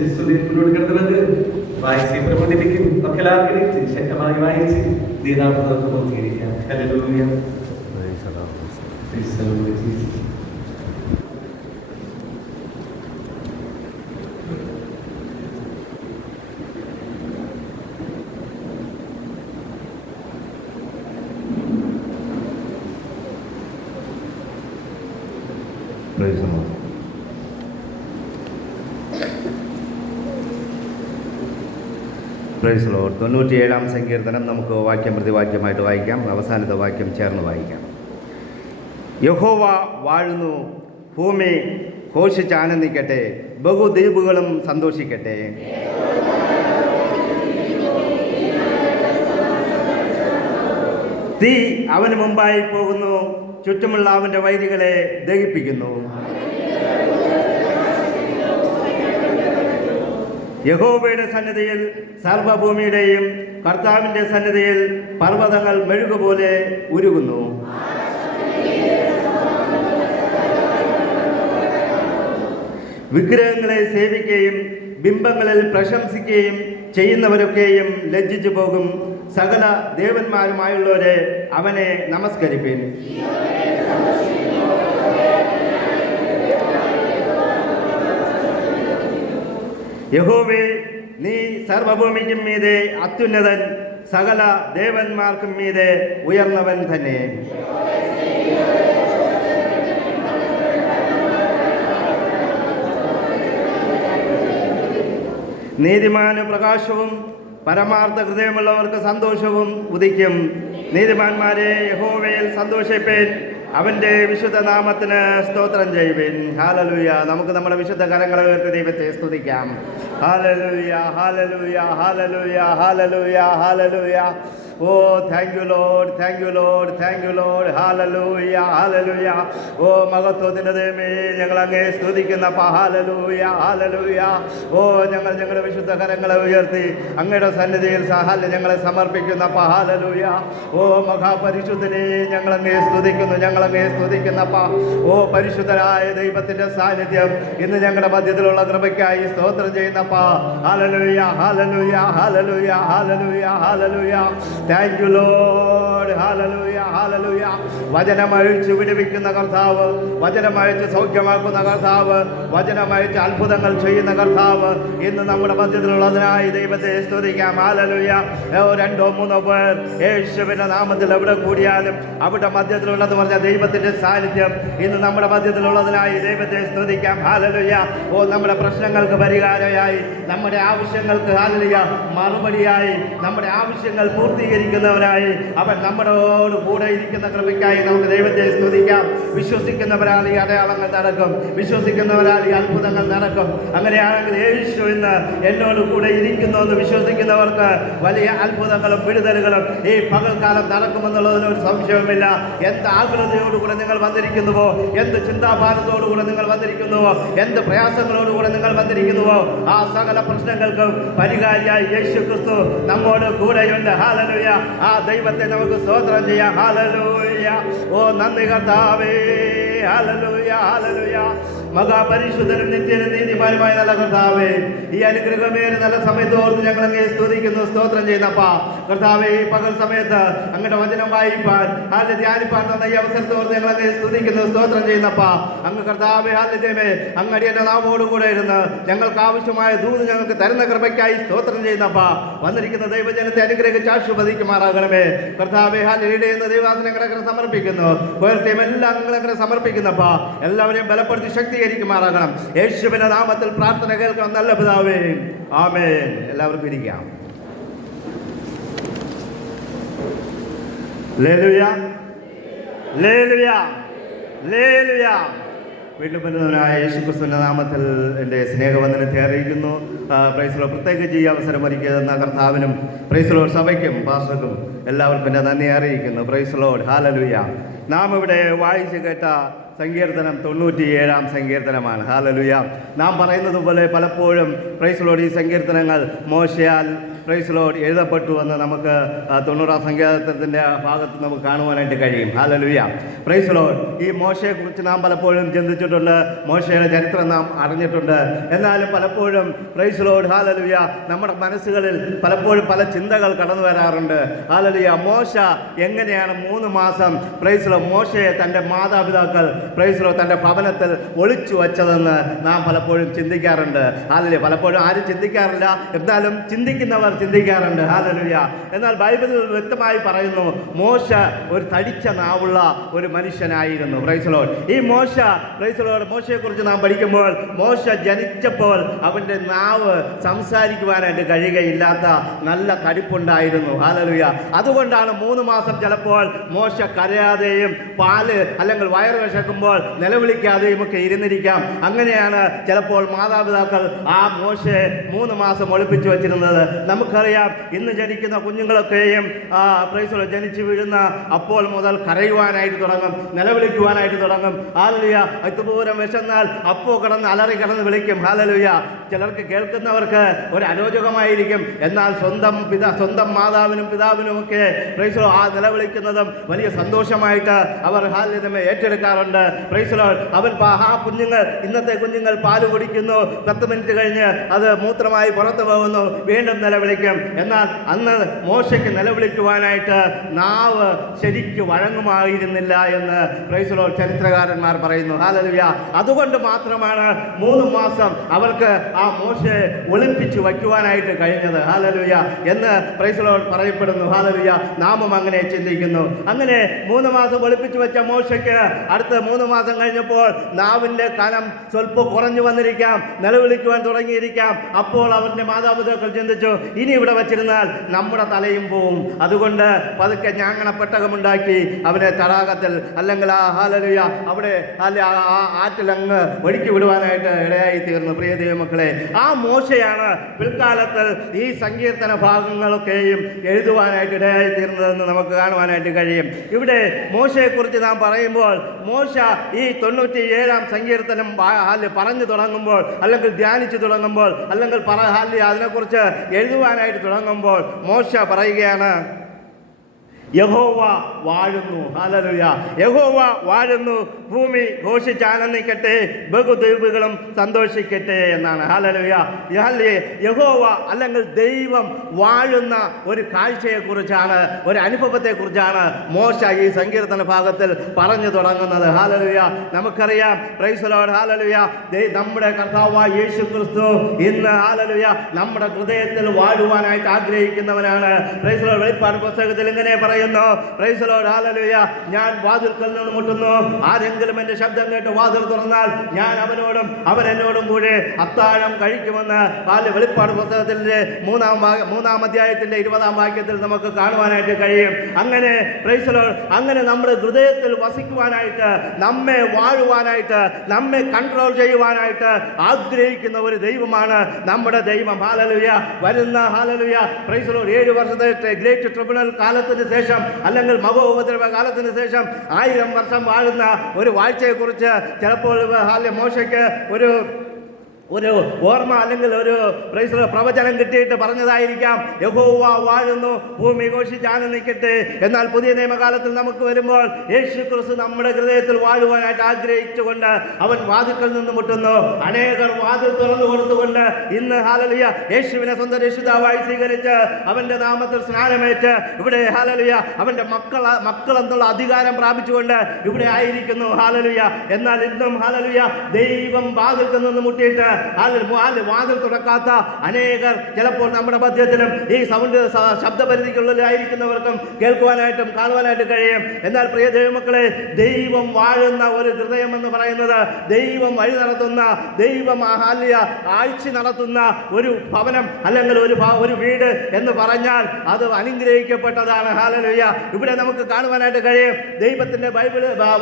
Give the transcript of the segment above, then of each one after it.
മുന്നോട്ട് കിടന്നത് വായിച്ച് പ്രബോധിപ്പിക്കും. നമുക്ക് എല്ലാവർക്കും ശക്തമായി വായിച്ച് ദീനാമത്തെ നോക്കിയിരിക്കാം. ഹല്ലേലൂയ. Praise Lord. 97-ാം സങ്കീർത്തനം നമുക്ക് വാക്യം പ്രതിവാക്യമായിട്ട് വായിക്കാം. അവസാനത്തെ വാക്യം ചേർന്ന് വായിക്കാം. യഹോവ വാഴുന്നു, ഭൂമി ഘോഷിച്ചാനന്ദിക്കട്ടെ, ബഹുദ്വീപുകളും സന്തോഷിക്കട്ടെ. തീ അവന് മുമ്പായി പോകുന്നു, ചുറ്റുമുള്ള അവൻ്റെ വൈരികളെ ദഹിപ്പിക്കുന്നു. യഹോവയുടെ സന്നിധിയിൽ സർവ്വഭൂമിയുടെയും കർത്താവിൻ്റെ സന്നിധിയിൽ പർവ്വതങ്ങൾ മെഴുകുപോലെ ഉരുകുന്നു. വിഗ്രഹങ്ങളെ സേവിക്കുകയും ബിംബങ്ങളിൽ പ്രശംസിക്കുകയും ചെയ്യുന്നവരൊക്കെയും ലജ്ജിച്ചു പോകും. സകല ദേവന്മാരുമായുള്ളവരെ അവനെ നമസ്കരിപ്പിൻ. യഹോവേ, നീ സർവഭൂമിക്കും മീതെ അത്യുന്നതൻ, സകല ദേവന്മാർക്കും മീതെ ഉയർന്നവൻ തന്നെ. നീതിമാന് പ്രകാശവും പരമാർത്ഥ ഹൃദയമുള്ളവർക്ക് സന്തോഷവും ഉദിക്കും. നീതിമാന്മാരെ യഹോവയിൽ സന്തോഷിപ്പേൻ, അവൻ്റെ വിശുദ്ധ നാമത്തിന് സ്തോത്രം ചെയ്യുവിൻ. ഹല്ലേലൂയ. നമുക്ക് നമ്മുടെ വിശുദ്ധ കരങ്ങളെ ഉയർത്തി ദൈവത്തെ സ്തുതിക്കാം. ഹല്ലേലൂയ, ഹല്ലേലൂയ, ഹല്ലേലൂയ, ഹല്ലേലൂയ, ഹല്ലേലൂയ. Oh thank you Lord, thank you Lord, thank you Lord. ഹല്ലേലൂയ, ഹല്ലേലൂയ. ഓ മഹത്വത്തിൻ്റെ ദൈവമേ, ഞങ്ങൾ അങ്ങേ സ്തുതിക്കുന്നപ്പ. ഹല്ലേലൂയ, ഹല്ലേലൂയ. ഓ ഞങ്ങളുടെ വിശുദ്ധ കരങ്ങളെ ഉയർത്തി അങ്ങയുടെ സന്നിധിയിൽ ഞങ്ങളെ സമർപ്പിക്കുന്നപ്പ. ഹല്ലേലൂയ. ഓ മഹാപരിശുദ്ധനെ, ഞങ്ങളങ്ങേ സ്തുതിക്കുന്നു, ഞങ്ങളങ്ങേ സ്തുതിക്കുന്നപ്പ. ഓ പരിശുദ്ധനായ ദൈവത്തിൻ്റെ സാന്നിധ്യം ഇന്ന് ഞങ്ങളുടെ മധ്യത്തിലുള്ള കൃപയ്ക്കായി സ്തോത്രം ചെയ്യുന്നപ്പ. ഹല്ലേലൂയ, ഹല്ലേലൂയ, ഹല്ലേലൂയ, ഹല്ലേലൂയ, ഹല്ലേലൂയ. Thank you Lord. ഹല്ലേലൂയ, ഹല്ലേലൂയ. വചനമഴിച്ച് വിടുവിക്കുന്ന കർത്താവ്, വചനമഴിച്ച് സൗഖ്യമാക്കുന്ന കർത്താവ്, വചനമഴിച്ച് അത്ഭുതങ്ങൾ ചെയ്യുന്ന കർത്താവ് ഇന്ന് നമ്മുടെ മധ്യത്തിലുള്ളതിനായി ദൈവത്തെ സ്തുതിക്കാം. ഹല്ലേലൂയ. രണ്ടോ മൂന്നോ പേർ യേശുവിന്റെ നാമത്തിൽ എവിടെ കൂടിയാലും അവിടെ മധ്യത്തിലുള്ളതെന്ന് പറഞ്ഞ ദൈവത്തിന്റെ സാന്നിധ്യം ഇന്ന് നമ്മുടെ മധ്യത്തിലുള്ളതിനായി ദൈവത്തെ സ്തുതിക്കാം. ഹല്ലേലൂയ. ഓ നമ്മുടെ പ്രശ്നങ്ങൾക്ക് പരിഹാരമായി, നമ്മുടെ ആവശ്യങ്ങൾക്ക് ഹല്ലേലൂയ മറുപടിയായി, നമ്മുടെ ആവശ്യങ്ങൾ പൂർത്തീകരിക്കുന്നവനായി അവൻ നമ്മളോട് കൂടെ ഇരിക്കുന്ന കൃപയ്ക്കായി നമുക്ക് ദൈവത്തെ സ്തുതിക്കാം. വിശ്വസിക്കുന്നവരാൽ ഈ അടയാളങ്ങൾ നടക്കും, വിശ്വസിക്കുന്നവരാൽ ഈ അത്ഭുതങ്ങൾ നടക്കും. അങ്ങനെയാണെങ്കിൽ യേശു ഇന്ന് എന്നോട് കൂടെ ഇരിക്കുന്നു എന്ന് വിശ്വസിക്കുന്നവർക്ക് വലിയ അത്ഭുതങ്ങളും വിടുതലുകളും ഈ പകൽക്കാലം നടക്കുമെന്നുള്ളതിനൊരു സംശയവുമില്ല. എന്ത് ആകുലതയോടുകൂടെ നിങ്ങൾ വന്നിരിക്കുന്നുവോ, എന്ത് ചിന്താഭാരത്തോടുകൂടെ നിങ്ങൾ വന്നിരിക്കുന്നുവോ, എന്ത് പ്രയാസങ്ങളോടുകൂടെ നിങ്ങൾ വന്നിരിക്കുന്നുവോ, ആ സകല പ്രശ്നങ്ങൾക്കും പരിഹാരിയായി യേശു ക്രിസ്തു നമ്മോട് കൂടെയുണ്ട്. ഹല്ലേലൂയ. ആ ദൈവത്തെ നമുക്ക് സ്തോത്രം ചെയ്യാം. ഹല്ലേലൂയ. ഓ നന്ദി കർത്താവേ. Hallelujah, hallelujah. മഹാപരിശുദ്ധനും നിത്യനും നീതിമാനുമായ നല്ല കർത്താവേ, ഈ അനുഗ്രഹമേറെ നല്ല സമയത്ത് ഓർത്ത് ഞങ്ങൾ അങ്ങേ സ്തുതിക്കുന്നു, സ്തോത്രം ചെയ്യുന്നപ്പ. കർത്താവേ, ഈ പകൽ സമയത്ത് അങ്ങയുടെ വചനം വായിപ്പാൻ ധ്യാനിപ്പാൻ തന്ന ഈ അവസരത്തെ ഓർത്ത് ഞങ്ങൾ അങ്ങേ സ്തുതിക്കുന്നു, സ്തോത്രം ചെയ്യുന്നപ്പ. അങ്ങ് കർത്താവേ, ഹാലദേവേ, അങ്ങടി എന്റെ നാമോടുകൂടെ ഇരുന്ന് ഞങ്ങൾക്ക് ആവശ്യമായ ദൂത് ഞങ്ങൾക്ക് തരുന്ന കൃപയ്ക്കായി സ്തോത്രം ചെയ്യുന്നപ്പ. വന്നിരിക്കുന്ന ദൈവജനത്തെ അനുഗ്രഹിച്ച് ആശീർവദിക്കുമാറാകണമേ. കർത്താവേ, ഹാലയുടെ എന്ന ദൈവാസനം ഞങ്ങളെ സമർപ്പിക്കുന്നു, ഉയർത്തിയും എല്ലാം ഞങ്ങളെ സമർപ്പിക്കുന്നപ്പ. എല്ലാവരെയും ബലപ്പെടുത്തി ശക്തീകരിക്കുമാറാകണം. യേശുവിന്റെ നാമത്തിൽ പ്രാർത്ഥന കേൾക്കണം നല്ല പിതാവേ, ആമേൻ. എല്ലാവർക്കും ഇരിക്കാം. Hallelujah, hallelujah, hallelujah. വീണ്ടും വരുന്നവനായ യേശുക്രിസ്തുവിന്റെ നാമത്തിൽ എൻ്റെ സ്നേഹവന്ദനത്തെ അറിയിക്കുന്നു. Praise Lord. പ്രത്യേകിച്ച് ഈ അവസരം ഒരുക്കിയതെന്ന കർത്താവിനും പ്രൈസ് ലോർഡ് സഭയ്ക്കും പാസ്റ്റർക്കും എല്ലാവർക്കും എൻ്റെ നന്ദി അറിയിക്കുന്നു. Praise Lord. ഹല്ലേലൂയ. നാം ഇവിടെ വായിച്ചു കേട്ട സങ്കീർത്തനം 97-ാം സങ്കീർത്തനമാണ്. ഹല്ലേലൂയ. നാം പറയുന്നത് പോലെ പലപ്പോഴും പ്രൈസ് ലോർഡ് ഈ സങ്കീർത്തനങ്ങൾ മോശയാൽ പ്രൈസ് ലോർഡ് എഴുതപ്പെട്ടു എന്ന് നമുക്ക് 90-ാം സങ്കീർത്തനത്തിൻ്റെ ഭാഗത്ത് നമുക്ക് കാണുവാനായിട്ട് കഴിയും. ഹല്ലേലൂയ. Praise Lord. ഈ മോശയെക്കുറിച്ച് നാം പലപ്പോഴും ചിന്തിച്ചിട്ടുണ്ട്, മോശയുടെ ചരിത്രം നാം അറിഞ്ഞിട്ടുണ്ട്. എന്നാലും പലപ്പോഴും പ്രൈസ് ലോർഡ് ഹല്ലേലൂയ നമ്മുടെ മനസ്സുകളിൽ പലപ്പോഴും പല ചിന്തകൾ കടന്നു വരാറുണ്ട്. ഹല്ലേലൂയ. മോശ എങ്ങനെയാണ് 3 മാസം പ്രൈസ് ലോർഡ് മോശയെ തൻ്റെ മാതാപിതാക്കൾ പ്രൈസ് ലോർഡ് തൻ്റെ ഭവനത്തിൽ ഒളിച്ചു വച്ചതെന്ന് നാം പലപ്പോഴും ചിന്തിക്കാറുണ്ട്. ഹല്ലേലൂയ. പലപ്പോഴും ആരും ചിന്തിക്കാറില്ല, എന്നാലും ചിന്തിക്കുന്നവർ ചിന്തിക്കാറുണ്ട്. ഹല്ലേലൂയ. എന്നാൽ ബൈബിളിൽ വ്യക്തമായി പറയുന്നു, മോശ ഒരു തടിച്ച നാവുള്ള ഒരു മനുഷ്യനായിരുന്നു. Praise Lord. ഈ മോശ പ്രൈസ് ലോർഡ് മോശയെക്കുറിച്ച് നാം പഠിക്കുമ്പോൾ, മോശ ജനിച്ചപ്പോൾ അവൻ്റെ നാവ് സംസാരിക്കുവാനായിട്ട് കഴിയുകയില്ലാത്ത നല്ല കടുപ്പുണ്ടായിരുന്നു. ഹല്ലേലൂയ. അതുകൊണ്ടാണ് 3 മാസം ചിലപ്പോൾ മോശ കരയാതെയും പാല് അല്ലെങ്കിൽ വയറ് വിശക്കുമ്പോൾ നിലവിളിക്കാതെയും ഒക്കെ ഇരുന്നിരിക്കാം. അങ്ങനെയാണ് ചിലപ്പോൾ മാതാപിതാക്കൾ ആ മോശയെ 3 മാസം ഒളിപ്പിച്ചു വച്ചിരുന്നത്. നമുക്കറിയാം, ഇന്ന് ജനിക്കുന്ന കുഞ്ഞുങ്ങളൊക്കെയും പ്രൈസ് ജനിച്ചു വീഴുന്ന അപ്പോൾ മുതൽ കരയുവാനായിട്ട് തുടങ്ങും, നിലവിളിക്കുവാനായിട്ട് തുടങ്ങും. ഹല്ലേലൂയ. ഇതുപോലും വിശന്നാൽ അപ്പോൾ കിടന്ന് അലറി കിടന്ന് വിളിക്കും. ഹല്ലേലൂയ. ചിലർക്ക് കേൾക്കുന്നവർക്ക് ഒരു അരോചകമായിരിക്കും, എന്നാൽ സ്വന്തം മാതാവിനും പിതാവിനും ഒക്കെ പ്രൈസ് ആ നിലവിളിക്കുന്നതും വലിയ സന്തോഷമായിട്ട് അവർ ഹാല്യതമേ ഏറ്റെടുക്കാറുണ്ട്. പ്രൈസ് അവൻ ആ കുഞ്ഞുങ്ങൾ, ഇന്നത്തെ കുഞ്ഞുങ്ങൾ പാല് കുടിക്കുന്നു, 10 മിനിറ്റ് കഴിഞ്ഞ് അത് മൂത്രമായി പുറത്തു പോകുന്നു, വീണ്ടും നിലവിളിക്കും. എന്നാൽ അന്ന് മോശയ്ക്ക് നിലവിളിക്കുവാനായിട്ട് നാവ് ശരിക്ക് വഴങ്ങുമായിരുന്നില്ല എന്ന് പ്രൈസ് ചരിത്രകാരന്മാർ പറയുന്നു. ഹല്ലേലൂയ. അതുകൊണ്ട് മാത്രമാണ് 3 മാസം അവർക്ക് ആ മോശയെ ഒളിപ്പിച്ചു വയ്ക്കുവാനായിട്ട് കഴിഞ്ഞത്. ഹല്ലേലൂയ എന്ന് പ്രൈസ് പറയപ്പെടുന്നു. ഹല്ലേലൂയ. നാമും അങ്ങനെ ചിന്തിക്കുന്നു. അങ്ങനെ 3 മാസം ഒളിപ്പിച്ചു വെച്ച മോശയ്ക്ക് അടുത്ത 3 മാസം കഴിഞ്ഞപ്പോൾ നാവിൻ്റെ കനം സ്വല്പം കുറഞ്ഞു വന്നിരിക്കാം, നിലവിളിക്കുവാൻ തുടങ്ങിയിരിക്കാം. അപ്പോൾ അവൻ്റെ മാതാപിതാക്കൾ ചിന്തിച്ചു, ഇനി ഇവിടെ വച്ചിരുന്നാൽ നമ്മുടെ തലയും പോവും. അതുകൊണ്ട് പതുക്കെ ഞാങ്ങണ പെട്ടകമുണ്ടാക്കി അവനെ തടാകത്തിൽ അല്ലെങ്കിൽ ആ ഹല്ലേലൂയ അവിടെ ആ ആറ്റിലങ്ങ് ഒഴുക്കി വിടുവാനായിട്ട് ഇടയായി തീർന്നു. പ്രിയ ദൈവമക്കളെ, ആ മോശയാണ് പിൽക്കാലത്ത് ഈ സങ്കീർത്തന ഭാഗങ്ങളൊക്കെയും എഴുതുവാനായിട്ട് ഇടയായി തീർന്നതെന്ന് നമുക്ക് കാണുവാനായിട്ട് കഴിയും. ഇവിടെ മോശയെക്കുറിച്ച് നാം പറയുമ്പോൾ, മോശ ഈ 97-ാം സങ്കീർത്തനം പറഞ്ഞു തുടങ്ങുമ്പോൾ അല്ലെങ്കിൽ ധ്യാനിച്ചു തുടങ്ങുമ്പോൾ അല്ലെങ്കിൽ അതിനെക്കുറിച്ച് എഴുതുവാനായിട്ട് തുടങ്ങുമ്പോൾ മോശ പറയുകയാണ്, യഹോവ വാഴുന്നു. ഹല്ലേലൂയ. യഹോവ വാഴുന്നു, ഭൂമി ഘോഷിച്ചാനന്ദിക്കട്ടെ, ബഹുദ്വീപുകളും സന്തോഷിക്കട്ടെ എന്നാണ്. ഹല്ലേലൂയ. യഹോവ അല്ലെങ്കിൽ ദൈവം വാഴുന്ന ഒരു കാഴ്ചയെക്കുറിച്ചാണ്, ഒരു അനുഭവത്തെക്കുറിച്ചാണ് മോശ ഈ സങ്കീർത്തന ഭാഗത്തിൽ പറഞ്ഞു തുടങ്ങുന്നത്. ഹല്ലേലൂയ. നമുക്കറിയാം പ്രൈസ് ലോർഡ്. ഹല്ലേലൂയ. നമ്മുടെ കർത്താവായ യേശു ക്രിസ്തു ഇന്ന് ഹല്ലേലൂയ നമ്മുടെ ഹൃദയത്തിൽ വാഴുവാനായിട്ട് ആഗ്രഹിക്കുന്നവനാണ്. Praise Lord. വെളിപ്പാട് പുസ്തകത്തിൽ ഇങ്ങനെ പറയുന്നു, പ്രൈസ് ലോർഡ്. ഹല്ലേലൂയ. ഞാൻ വാതിൽക്കൽ നിന്ന് മുട്ടുന്നു, ആരെങ്കിലും എൻ്റെ ശബ്ദം കേട്ട് വാതിൽ തുറന്നാൽ ഞാൻ അവനോടും അവൻ എന്നോടും കൂടെ അത്താഴം കഴിക്കുമെന്ന് വെളിപ്പാട് പുസ്തകത്തിൻ്റെ 3-ാം അധ്യായത്തിൻ്റെ 20-ാം വാക്യത്തിൽ നമുക്ക് കാണുവാനായിട്ട് കഴിയും. അങ്ങനെ പ്രൈസ് ലോർഡ്, അങ്ങനെ നമ്മുടെ ഹൃദയത്തിൽ വസിക്കുവാനായിട്ട്, നമ്മെ വാഴുവാനായിട്ട്, നമ്മെ കൺട്രോൾ ചെയ്യുവാനായിട്ട് ആഗ്രഹിക്കുന്ന ഒരു ദൈവമാണ് നമ്മുടെ ദൈവം. ഹല്ലേലൂയ. വരുന്ന ഹല്ലേലൂയ പ്രൈസ് ലോർഡ് 7 വർഷത്തെ ഗ്രേറ്റ് ട്രിബ്യൂണൽ കാലത്തിന് ശേഷം അല്ലെങ്കിൽ മഹോപദ്രവ കാലത്തിന് ശേഷം 1000 വർഷം വാഴുന്ന ഒരു വാഴ്ചയെക്കുറിച്ച് ചിലപ്പോൾ മോശയ്ക്ക് ഒരു ഓർമ്മ അല്ലെങ്കിൽ ഒരു പ്രവചനം കിട്ടിയിട്ട് പറഞ്ഞതായിരിക്കാം, യഹോവ വാഴുന്നു, ഭൂമി ഘോഷിച്ചാനന്ദിക്കട്ടെ. എന്നാൽ പുതിയ നിയമകാലത്തിൽ നമുക്ക് വരുമ്പോൾ യേശു ക്രിസ്തു നമ്മുടെ ഹൃദയത്തിൽ വാഴുവാനായിട്ട് ആഗ്രഹിച്ചുകൊണ്ട് അവൻ വാതിൽക്കൽ നിന്ന് മുട്ടുന്നു. അനേകർ വാതിൽ തുറന്നു കൊടുത്തുകൊണ്ട് ഇന്ന് ഹല്ലേലൂയ യേശുവിനെ സ്വന്തം രക്ഷിതാവായി സ്വീകരിച്ച് അവൻ്റെ നാമത്തിൽ സ്നാനമേറ്റ് ഇവിടെ ഹല്ലേലൂയ അവൻ്റെ മക്കൾ എന്നുള്ള അധികാരം പ്രാപിച്ചുകൊണ്ട് ഇവിടെ ആയിരിക്കുന്നു. ഹല്ലേലൂയ. എന്നാൽ ഇന്നും ഹല്ലേലൂയ ദൈവം വാതിൽക്കൽ നിന്ന് മുട്ടിയിട്ട് വാതിൽ തുറക്കാത്ത അനേകർ ചിലപ്പോൾ നമ്മുടെ മധ്യത്തിലും ഈ ശബ്ദപരിധിക്കുള്ളിലായിരിക്കുന്നവർക്കും കേൾക്കുവാനായിട്ടും കാണുവാനായിട്ട് കഴിയും. എന്നാൽ പ്രിയ ദൈവമക്കളെ, ദൈവം വാഴുന്ന ഒരു ഹൃദയം എന്ന് പറയുന്നത്, ദൈവം വഴി നടത്തുന്ന, ദൈവം ആഴ്ച നടത്തുന്ന ഒരു ഭവനം അല്ലെങ്കിൽ ഒരു വീട് എന്ന് പറഞ്ഞാൽ അത് അനുഗ്രഹിക്കപ്പെട്ടതാണ്. ഹല്ലേലൂയ. ഇവിടെ നമുക്ക് കാണുവാനായിട്ട് കഴിയും, ദൈവത്തിന്റെ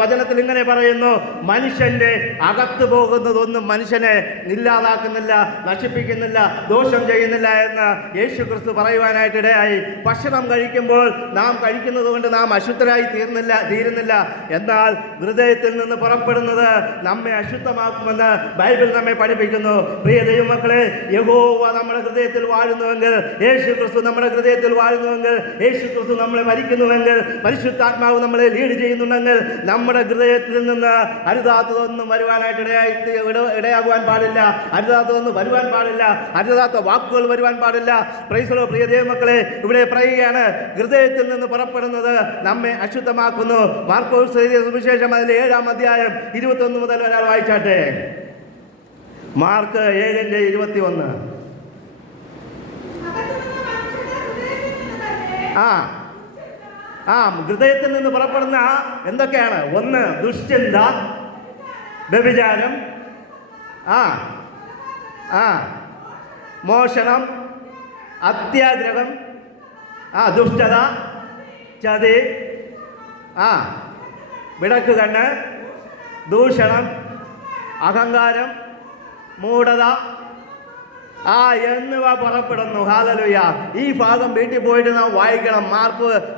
വചനത്തിൽ ഇങ്ങനെ പറയുന്നു, മനുഷ്യന്റെ അകത്ത് പോകുന്നതൊന്നും മനുഷ്യനെ ഇല്ല ഇല്ലാതാക്കുന്നില്ല, നശിപ്പിക്കുന്നില്ല, ദോഷം ചെയ്യുന്നില്ല എന്ന് യേശു ക്രിസ്തു പറയുവാനായിട്ടിടയായി. ഭക്ഷണം കഴിക്കുമ്പോൾ നാം കഴിക്കുന്നത് കൊണ്ട് നാം അശുദ്ധരായി തീരുന്നില്ല. എന്നാൽ ഹൃദയത്തിൽ നിന്ന് പുറപ്പെടുന്നത് നമ്മെ അശുദ്ധമാക്കുമെന്ന് ബൈബിൾ നമ്മെ പഠിപ്പിക്കുന്നു. പ്രിയ ദൈവമക്കളെ, യഹോവ നമ്മുടെ ഹൃദയത്തിൽ വാഴുന്നുവെങ്കിൽ, യേശു ക്രിസ്തു നമ്മുടെ ഹൃദയത്തിൽ വാഴുന്നുവെങ്കിൽ, യേശു ക്രിസ്തു നമ്മളെ ഭരിക്കുന്നുവെങ്കിൽ, പരിശുദ്ധാത്മാവ് നമ്മളെ ലീഡ് ചെയ്യുന്നുണ്ടെങ്കിൽ, നമ്മുടെ ഹൃദയത്തിൽ നിന്ന് അരുതാത്തതൊന്നും വരുവാനായിട്ട് ഇടയാകുവാൻ പാടില്ല. അരുതാത്തതൊന്നും വരുവാൻ പാടില്ല. അരുതാത്ത വാക്കുകൾ വരുവാൻ പാടില്ല. Price the Lord. പ്രിയ ദൈവമക്കളെ, ഇവിടെ പറയുകയാണ്, ഹൃദയത്തിൽ നിന്ന് പുറപ്പെടുന്നത് നമ്മെ അശുദ്ധമാക്കുന്നു. മാർക്കോസ് എഴുതിയ സുവിശേഷം അതിലെ 7-ാം അധ്യായം 21 മുതൽ ഒരാൾ വായിച്ചാട്ടെ. മാർക്ക് 7:21. ഹൃദയത്തിൽ നിന്ന് പുറപ്പെടുന്ന എന്തൊക്കെയാണ്? 1 ദുശ്ചിന്ത, വ്യഭിചാരം, മോഷണം, അത്യാഗ്രഹം, ദുഷ്ടത, ചതി, വിടക്കുകണ്ണ്, ദൂഷണം, അഹങ്കാരം, മൂഢത എന്നിവ പുറപ്പെടുന്നു. ഹല്ലേലൂയ. ഈ ഭാഗം വീട്ടിൽ പോയിട്ട് നാം വായിക്കണം.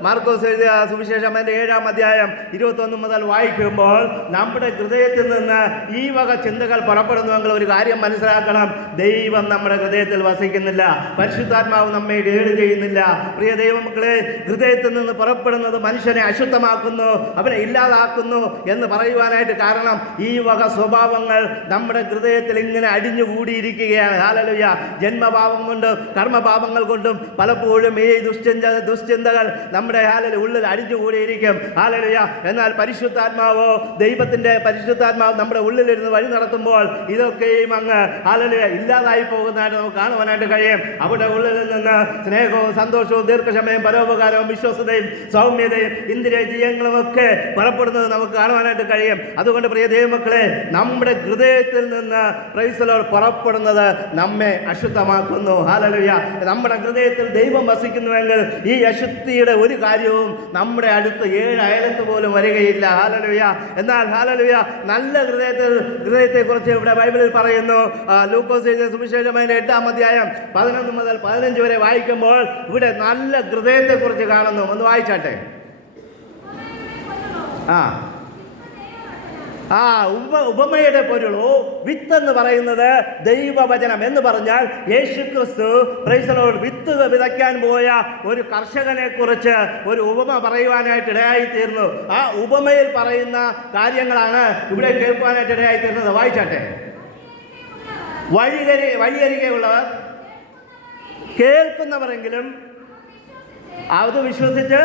മാർക്കോസ് എഴുതിയ സുവിശേഷം അതിൻ്റെ 7-ാം അധ്യായം 21 മുതൽ വായിക്കുമ്പോൾ നമ്മുടെ ഹൃദയത്തിൽ നിന്ന് ഈ വക ചിന്തകൾ പുറപ്പെടുന്നുവെങ്കിൽ ഒരു കാര്യം മനസ്സിലാക്കണം, ദൈവം നമ്മുടെ ഹൃദയത്തിൽ വസിക്കുന്നില്ല. പരിശുദ്ധാത്മാവ് നമ്മെ ലീഡ് ചെയ്യുന്നില്ല. പ്രിയ ദൈവമക്കളെ, ഹൃദയത്തിൽ നിന്ന് പുറപ്പെടുന്നത് മനുഷ്യനെ അശുദ്ധമാക്കുന്നു, അവനെ ഇല്ലാതാക്കുന്നു എന്ന് പറയുവാനായിട്ട് കാരണം ഈ വക സ്വഭാവങ്ങൾ നമ്മുടെ ഹൃദയത്തിൽ ഇങ്ങനെ അടിഞ്ഞുകൂടിയിരിക്കുകയാണ്. ഹല്ലേലൂയ. ജന്മപാപം കൊണ്ടും കർമ്മപാപങ്ങൾ കൊണ്ടും പലപ്പോഴും ഈ ദുശ്ചിന്തകൾ നമ്മുടെ ഉള്ളിൽ അടിഞ്ഞുകൂടിയിരിക്കും. ഹല്ലേലൂയ. എന്നാൽ പരിശുദ്ധാത്മാവോ, ദൈവത്തിന്റെ പരിശുദ്ധാത്മാവ് നമ്മുടെ ഉള്ളിലിരുന്ന് വഴി നടത്തുമ്പോൾ ഇതൊക്കെയും അങ്ങ് ഹല്ലേലൂയ ഇല്ലാതായി പോകുന്നതായിട്ട് നമുക്ക് കാണുവാനായിട്ട് കഴിയും. അവിടെ ഉള്ളിൽ നിന്ന് സ്നേഹവും സന്തോഷവും ദീർഘക്ഷമയും പരോപകാരവും വിശ്വസതയും സൗമ്യതയും ഇന്ദ്രിയജയങ്ങളും ഒക്കെ പുറപ്പെടുന്നത് നമുക്ക് കാണുവാനായിട്ട് കഴിയും. അതുകൊണ്ട് പ്രിയ ദൈവമക്കളെ, നമ്മുടെ ഹൃദയത്തിൽ നിന്ന് പ്രൈസ് ദി ലോർഡ് പുറപ്പെടുന്നത് നമ്മെ അശുദ്ധമാക്കുന്നു. ഹല്ലേലൂയ. നമ്മുടെ ഹൃദയത്തിൽ ദൈവം വസിക്കുന്നുവെങ്കിൽ ഈ അശുദ്ധിയുടെ ഒരു കാര്യവും നമ്മുടെ അടുത്ത് 7 അയലത്ത് പോലും വരികയില്ല. ഹല്ലേലൂയ. എന്നാൽ ഹല്ലേലൂയ, നല്ല ഹൃദയത്തെക്കുറിച്ച് ഇവിടെ ബൈബിളിൽ പറയുന്നു. ലൂക്കോസ് എഴുതിയ സുവിശേഷം അതിൻ്റെ 8-ാം അധ്യായം 11 മുതൽ 15 വരെ വായിക്കുമ്പോൾ ഇവിടെ നല്ല ഹൃദയത്തെക്കുറിച്ച് കാണുന്നു. ഒന്ന് വായിച്ചാട്ടെ. ഉപമയുടെ പൊരുളോ വിത്ത് പറയുന്നത് ദൈവവചനം എന്ന് പറഞ്ഞാൽ യേശു ക്രിസ്തു പ്രൈസ് ദി ലോർഡ് വിത്ത് വിതയ്ക്കാൻ പോയ ഒരു കർഷകനെ കുറിച്ച് ഒരു ഉപമ പറയുവാനായിട്ട് ഇടയായിത്തീർന്നു. ആ ഉപമയിൽ പറയുന്ന കാര്യങ്ങളാണ് ഇവിടെ കേൾക്കുവാനായിട്ട് ഇടയായിത്തീർന്നത്. വായിച്ചാട്ടെ. വഴിയരികെയുള്ളവർ കേൾക്കുന്നവരെങ്കിലും അത് വിശ്വസിച്ച്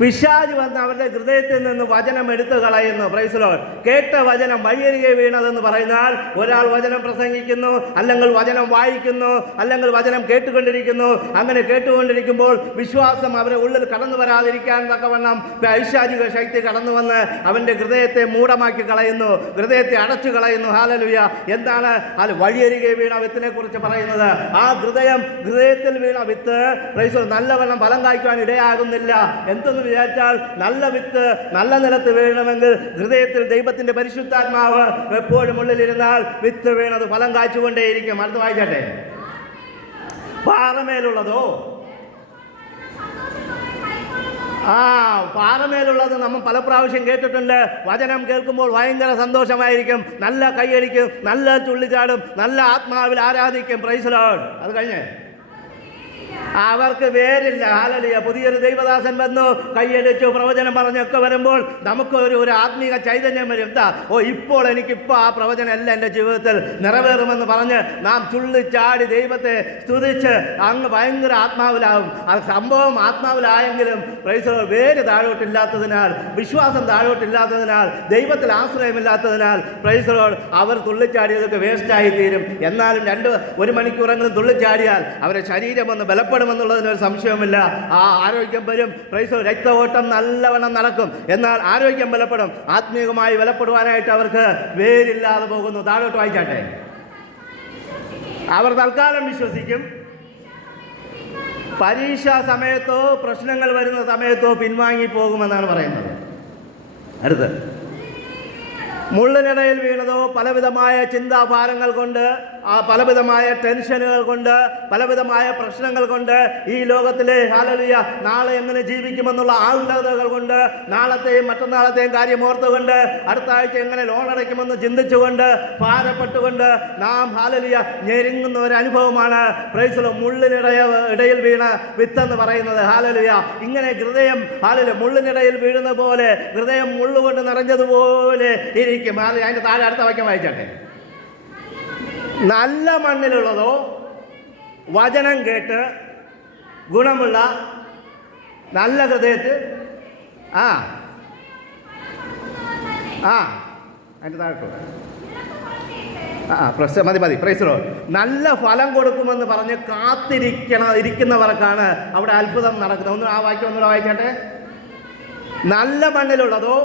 പിശാച് വന്ന് അവരുടെ ഹൃദയത്തിൽ നിന്ന് വചനം എടുത്തു കളയുന്നു. Price the Lord. കേട്ട വചനം വഴിയരികെ വീണതെന്ന് പറഞ്ഞാൽ ഒരാൾ വചനം പ്രസംഗിക്കുന്നു, അല്ലെങ്കിൽ വചനം വായിക്കുന്നു, അല്ലെങ്കിൽ വചനം കേട്ടുകൊണ്ടിരിക്കുന്നു. അങ്ങനെ കേട്ടുകൊണ്ടിരിക്കുമ്പോൾ വിശ്വാസം അവരുടെ ഉള്ളിൽ കടന്നു വരാതിരിക്കാൻ തക്കവണ്ണം പൈശാചിക ശക്തി കടന്നു വന്ന് അവൻ്റെ ഹൃദയത്തെ മൂഢമാക്കി കളയുന്നു, ഹൃദയത്തെ അടച്ചു കളയുന്നു. ഹല്ലേലൂയ. എന്താണ് വഴിയരികെ വീണ വിത്തിനെ കുറിച്ച് പറയുന്നത്? ആ ഹൃദയത്തിൽ വീണ വിത്ത് പ്രൈസ് ദി ലോർഡ് നല്ലവണ്ണം ഫലം കായ്ക്കുവാൻ ഇടയാകുന്നില്ല. എന്തെന്ന് വിചാരിച്ചാൽ നല്ല വിത്ത് നല്ല നിലത്ത് വീഴണമെങ്കിൽ ഹൃദയത്തിൽ ദൈവത്തിന്റെ പരിശുദ്ധാത്മാവ് എപ്പോഴും ഉള്ളിലിരുന്നാൽ വിത്ത് വീണത് ഫലം കായ്ച്ചുകൊണ്ടേയിരിക്കും. അടുത്ത് വായിക്കട്ടെ. പാറമേലുള്ളതോ പാറമേലുള്ളത് നമ്മൾ പല പ്രാവശ്യം കേട്ടിട്ടുണ്ട്. വചനം കേൾക്കുമ്പോൾ ഭയങ്കര സന്തോഷമായിരിക്കും, നല്ല കൈയടിക്കും, നല്ല തുള്ളിച്ചാടും, നല്ല ആത്മാവിൽ ആരാധിക്കും. Price the Lord. അത് കഴിഞ്ഞ് അവർക്ക് വേരില്ല. ഹല്ലേലൂയ. പുതിയൊരു ദൈവദാസൻ വന്നു, കൈയടിച്ചു, പ്രവചനം പറഞ്ഞൊക്കെ വരുമ്പോൾ നമുക്ക് ഒരു ആത്മീക ചൈതന്യം വരും. ഇപ്പോൾ എനിക്കിപ്പോൾ ആ പ്രവചനം എല്ലാം എൻ്റെ ജീവിതത്തിൽ നിറവേറുമെന്ന് പറഞ്ഞ് നാം തുള്ളിച്ചാടി ദൈവത്തെ സ്തുതിച്ച് അങ്ങ് ഭയങ്കര ആത്മാവിലാവും. ആ സംഭവം ആത്മാവിലായെങ്കിലും പ്രൈസ് ദി ലോർഡ് വേര് താഴോട്ടില്ലാത്തതിനാൽ, വിശ്വാസം താഴോട്ടില്ലാത്തതിനാൽ, ദൈവത്തിൽ ആശ്രയമില്ലാത്തതിനാൽ പ്രൈസ് ദി ലോർഡ് അവർ തുള്ളിച്ചാടിയതൊക്കെ വേസ്റ്റായി തീരും. എന്നാലും 1 മണിക്കൂറെങ്കിലും തുള്ളിച്ചാടിയാൽ അവരുടെ ശരീരം ഒന്ന് ബലപ്പെടുമെന്നുള്ളതിനൊരു സംശയവുമില്ല. ആ ആരോഗ്യം വരും. Price the Lord. രക്തഓട്ടം നല്ലവണ്ണം നടക്കും. എന്നാൽ ആരോഗ്യം ബലപ്പെടും. ആത്മീയമായി ബലപ്പെടുവാനായിട്ട് അവർക്ക് വേരില്ലാതെ പോകുന്നു. താഴോട്ട് വായിച്ചാട്ടെ. അവർ തൽക്കാലം വിശ്വസിക്കും, പരീക്ഷാ സമയത്തോ പ്രശ്നങ്ങൾ വരുന്ന സമയത്തോ പിൻവാങ്ങി പോകുമെന്നാണ് പറയുന്നത്. അടുത്ത് മുള്ളിനിടയിൽ വീണതോ പലവിധമായ ചിന്താഭാരങ്ങൾ കൊണ്ട്, പലവിധമായ ടെൻഷനുകൾ കൊണ്ട്, പലവിധമായ പ്രശ്നങ്ങൾ കൊണ്ട്, ഈ ലോകത്തിലെ ഹല്ലേലൂയ നാളെ എങ്ങനെ ജീവിക്കുമെന്നുള്ള ആകുലതകൾ കൊണ്ട്, നാളത്തെയും മറ്റന്നാളത്തെയും കാര്യം ഓർത്തുകൊണ്ട്, അടുത്ത ആഴ്ച എങ്ങനെ ലോൺ അടയ്ക്കുമെന്ന് ചിന്തിച്ചുകൊണ്ട്, ഭാരപ്പെട്ടുകൊണ്ട് നാം ഹല്ലേലൂയ ഞെരുങ്ങുന്ന ഒരു അനുഭവമാണ് പ്രൈസ് ഇടയിൽ വീണ വിത്തെന്ന് പറയുന്നത്. ഹല്ലേലൂയ ഇങ്ങനെ ഹൃദയം ഹല്ലേലൂയ മുള്ളിനിടയിൽ വീഴുന്ന പോലെ, ഹൃദയം മുള്ളുകൊണ്ട് നിറഞ്ഞതുപോലെ ഇരിക്കും. അതിൻ്റെ താഴെ അടുത്ത വാക്യം വായിച്ചട്ടെ. നല്ല മണ്ണിലുള്ളതോ വചനം കേട്ട് ഗുണമുള്ള നല്ല ഹൃദയത്തിൽ അതിൻ്റെ താഴെ മതി പ്രൈസറോ. നല്ല ഫലം കൊടുക്കുമെന്ന് പറഞ്ഞ് ഇരിക്കുന്നവർക്കാണ് അവിടെ അത്ഭുതം നടക്കുന്നത്. ഒന്ന് ആ വാക്യം ഒന്നുകൂടെ വായിച്ചട്ടെ. നല്ല മണ്ണിലുള്ളതോ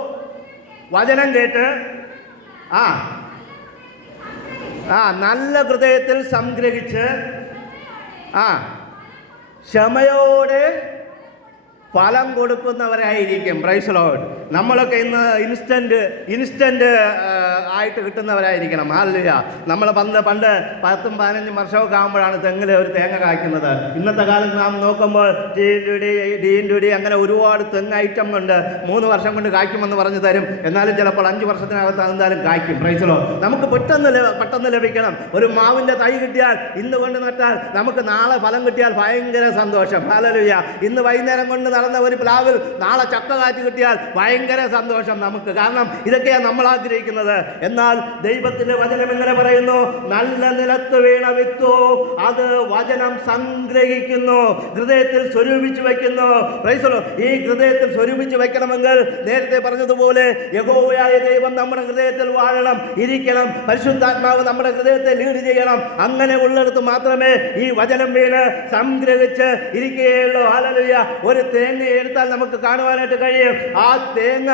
വചനം കേട്ട് നല്ല ഹൃദയത്തിൽ സംഗ്രഹിച്ച് ക്ഷമയോടെ ഫലം കൊടുക്കുന്നവരായിരിക്കും. Praise Lord. നമ്മളൊക്കെ ഇന്ന് ഇൻസ്റ്റന്റ് ആയിട്ട് കിട്ടുന്നവരായിരിക്കണം. ഹല്ലേലൂയ. നമ്മൾ പണ്ട് 10-15 വർഷമൊക്കെ ആകുമ്പോഴാണ് തെങ്ങിൽ ഒരു തേങ്ങ കായ്ക്കുന്നത്. ഇന്നത്തെ കാലത്ത് നാം നോക്കുമ്പോൾ ഡി അങ്ങനെ ഒരുപാട് തെങ്ങ് ഐറ്റം കൊണ്ട് 3 വർഷം കൊണ്ട് കായ്ക്കുമെന്ന് പറഞ്ഞു തരും. എന്നാലും ചിലപ്പോൾ 5 വർഷത്തിനകത്ത് എന്തായാലും കായ്ക്കും. Praise Lord. നമുക്ക് പെട്ടെന്ന് ലഭിക്കണം. ഒരു മാവിൻ്റെ തൈ കിട്ടിയാൽ ഇന്ന് കൊണ്ട് നട്ടാൽ നമുക്ക് നാളെ ഫലം കിട്ടിയാൽ ഭയങ്കര സന്തോഷം. ഹല്ലേലൂയ. ഇന്ന് വൈകുന്നേരം കൊണ്ട് നടന്ന ഒരു പ്ലാവിൽ നാളെ ചക്ക കാറ്റ് കിട്ടിയാൽ ഭയങ്കര സന്തോഷം നമുക്ക്. കാരണം ഇതൊക്കെയാണ് നമ്മൾ ആഗ്രഹിക്കുന്നത്. എന്നാൽ ദൈവത്തിന്റെ വചനം എങ്ങനെ പറയുന്നു? നല്ല നിലത്ത് വീണ വിത്തോ അത് വചനം സംഗ്രഹിക്കുന്നു, ഹൃദയത്തിൽ സ്വരൂപിച്ചു വയ്ക്കുന്നു. ഈ ഹൃദയത്തിൽ സ്വരൂപിച്ചു വയ്ക്കണമെങ്കിൽ നേരത്തെ പറഞ്ഞതുപോലെ യഹോവയായ ദൈവം നമ്മുടെ ഹൃദയത്തിൽ വാഴണം, ഇരിക്കണം. പരിശുദ്ധാത്മാവ് നമ്മുടെ ഹൃദയത്തെ ലീഡ് ചെയ്യണം. അങ്ങനെ ഉള്ളിടത്ത് മാത്രമേ ഈ വചനം വീണ് സംഗ്രഹിച്ച് ഇരിക്കുകയുള്ളൂ. ഹല്ലേലൂയ. ഒരു തേങ്ങ എടുത്താൽ നമുക്ക് കാണുവാനായിട്ട് കഴിയും. ആ തേങ്ങ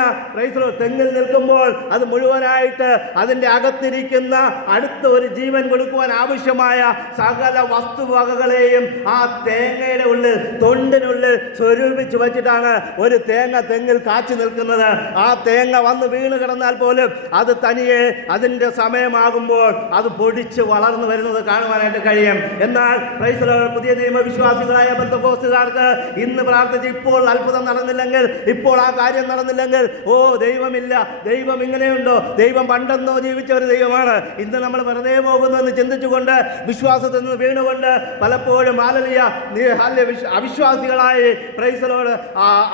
തെങ്ങിൽ നിൽക്കുമ്പോൾ അത് മുഴുവനായിട്ട് അതിൻ്റെ അകത്തിരിക്കുന്ന അടുത്ത ഒരു ജീവൻ കൊടുക്കുവാൻ ആവശ്യമായ സകല വസ്തുവകകളെയും ആ തേങ്ങയുടെ ഉള്ളിൽ, തൊണ്ടിനുള്ളിൽ സ്വരൂപിച്ചു വച്ചിട്ടാണ് ഒരു തേങ്ങ തെങ്ങിൽ കാച്ചു നിൽക്കുന്നത്. ആ തേങ്ങ വന്ന് വീണ് കിടന്നാൽ പോലും അത് തനിയെ അതിൻ്റെ സമയമാകുമ്പോൾ അത് പൊടിച്ച് വളർന്നു വരുന്നത് കാണുവാനായിട്ട് കഴിയും. എന്നാൽ പുതിയ നിയമവിശ്വാസികളായ പെന്തക്കോസ്തുകാർക്ക് ഇന്ന് പ്രാർത്ഥിച്ച് ഇപ്പോൾ അത്ഭുതം നടന്നില്ലെങ്കിൽ, ഇപ്പോൾ ആ കാര്യം നടന്നില്ലെങ്കിൽ, ദൈവമില്ല, ദൈവം ഇങ്ങനെയുണ്ടോ, ദൈവം പണ്ടെന്നോ ജീവിച്ച ഒരു ദൈവമാണ്, ഇന്ന് നമ്മൾ വെറുതെ പോകുന്നതെന്ന് ചിന്തിച്ചുകൊണ്ട് വിശ്വാസത്തിൽ നിന്ന് വീണുകൊണ്ട് പലപ്പോഴും അവിശ്വാസികളായി പ്രൈസലോട്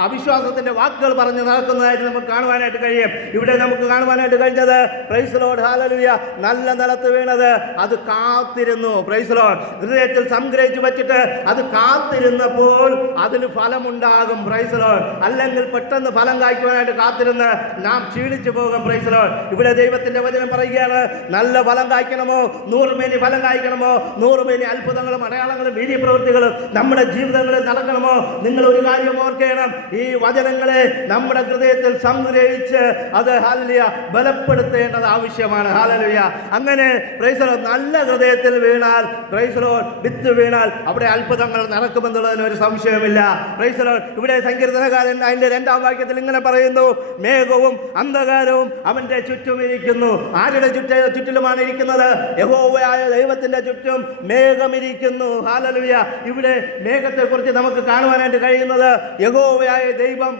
അവിശ്വാസത്തിന്റെ വാക്കുകൾ പറഞ്ഞ് നടക്കുന്നതായിട്ട് നമുക്ക് കാണുവാനായിട്ട് കഴിയും. ഇവിടെ നമുക്ക് കാണുവാനായിട്ട് കഴിഞ്ഞത് പ്രൈസലോട് ഹല്ലേലൂയ നല്ല നിലത്ത് വീണത് അത് കാത്തിരുന്നു. പ്രൈസലോട് ഹൃദയത്തിൽ സംഗ്രഹിച്ചു വച്ചിട്ട് അത് കാത്തിരുന്നപ്പോൾ അതിന് ഫലമുണ്ടാകും. പ്രൈസലോട്. അല്ലെങ്കിൽ പെട്ടെന്ന് ഫലം കായ്ക്കുവാനായിട്ട് കാത്തിരുന്ന് നാം ക്ഷീണിച്ചു പോകും. പ്രൈസലോട്. ഇവിടെ ദൈവത്തിന്റെ വചനം പറയുകയാണ്, നല്ല ഫലം കായ്ക്കണമോ, 100 മേനി ഫലം കായ്ക്കണമോ, 100 മേനി അത്ഭുതങ്ങളും അടയാളങ്ങളും വീര്യപ്രവൃത്തികളും നമ്മുടെ ജീവിതങ്ങളിൽ നടക്കണമോ, നിങ്ങൾ ഒരു കാര്യം ഓർക്കണം, ഈ വചനങ്ങളെ നമ്മുടെ ഹൃദയത്തിൽ സംഗ്രഹിച്ച് അത് ഹല്ലേലൂയ ബലപ്പെടുത്തേണ്ടത് ആവശ്യമാണ്. ഹല്ലേലൂയ. അങ്ങനെ പ്രൈസലോട് നല്ല ഹൃദയത്തിൽ വീണാൽ, പ്രൈസലോട് വിത്ത് വീണാൽ അവിടെ അത്ഭുതങ്ങൾ നടക്കുമെന്നുള്ളതിന് ഒരു സംശയമില്ല. പ്രൈസലോട്. ഇവിടെ സങ്കീർത്തനകാരൻ അതിന്റെ 2-ാം വാക്യത്തിൽ ഇങ്ങനെ പറയുന്നു, മേഘവും അന്ധകാരവും അവന്റെ ചുറ്റും ഇരിക്കുന്നു. ആരുടെ ചുറ്റിലുമാണ് ഇരിക്കുന്നത്? യഹോവയായ ദൈവത്തിന്റെ ചുറ്റും മേഘമിരിക്കുന്നു. ഹല്ലേലൂയ. ഇവിടെ മേഘത്തെക്കുറിച്ച് നമുക്ക് കാണുവാനായിട്ട് കഴിയുന്നത് യഹോവയായ ദൈവം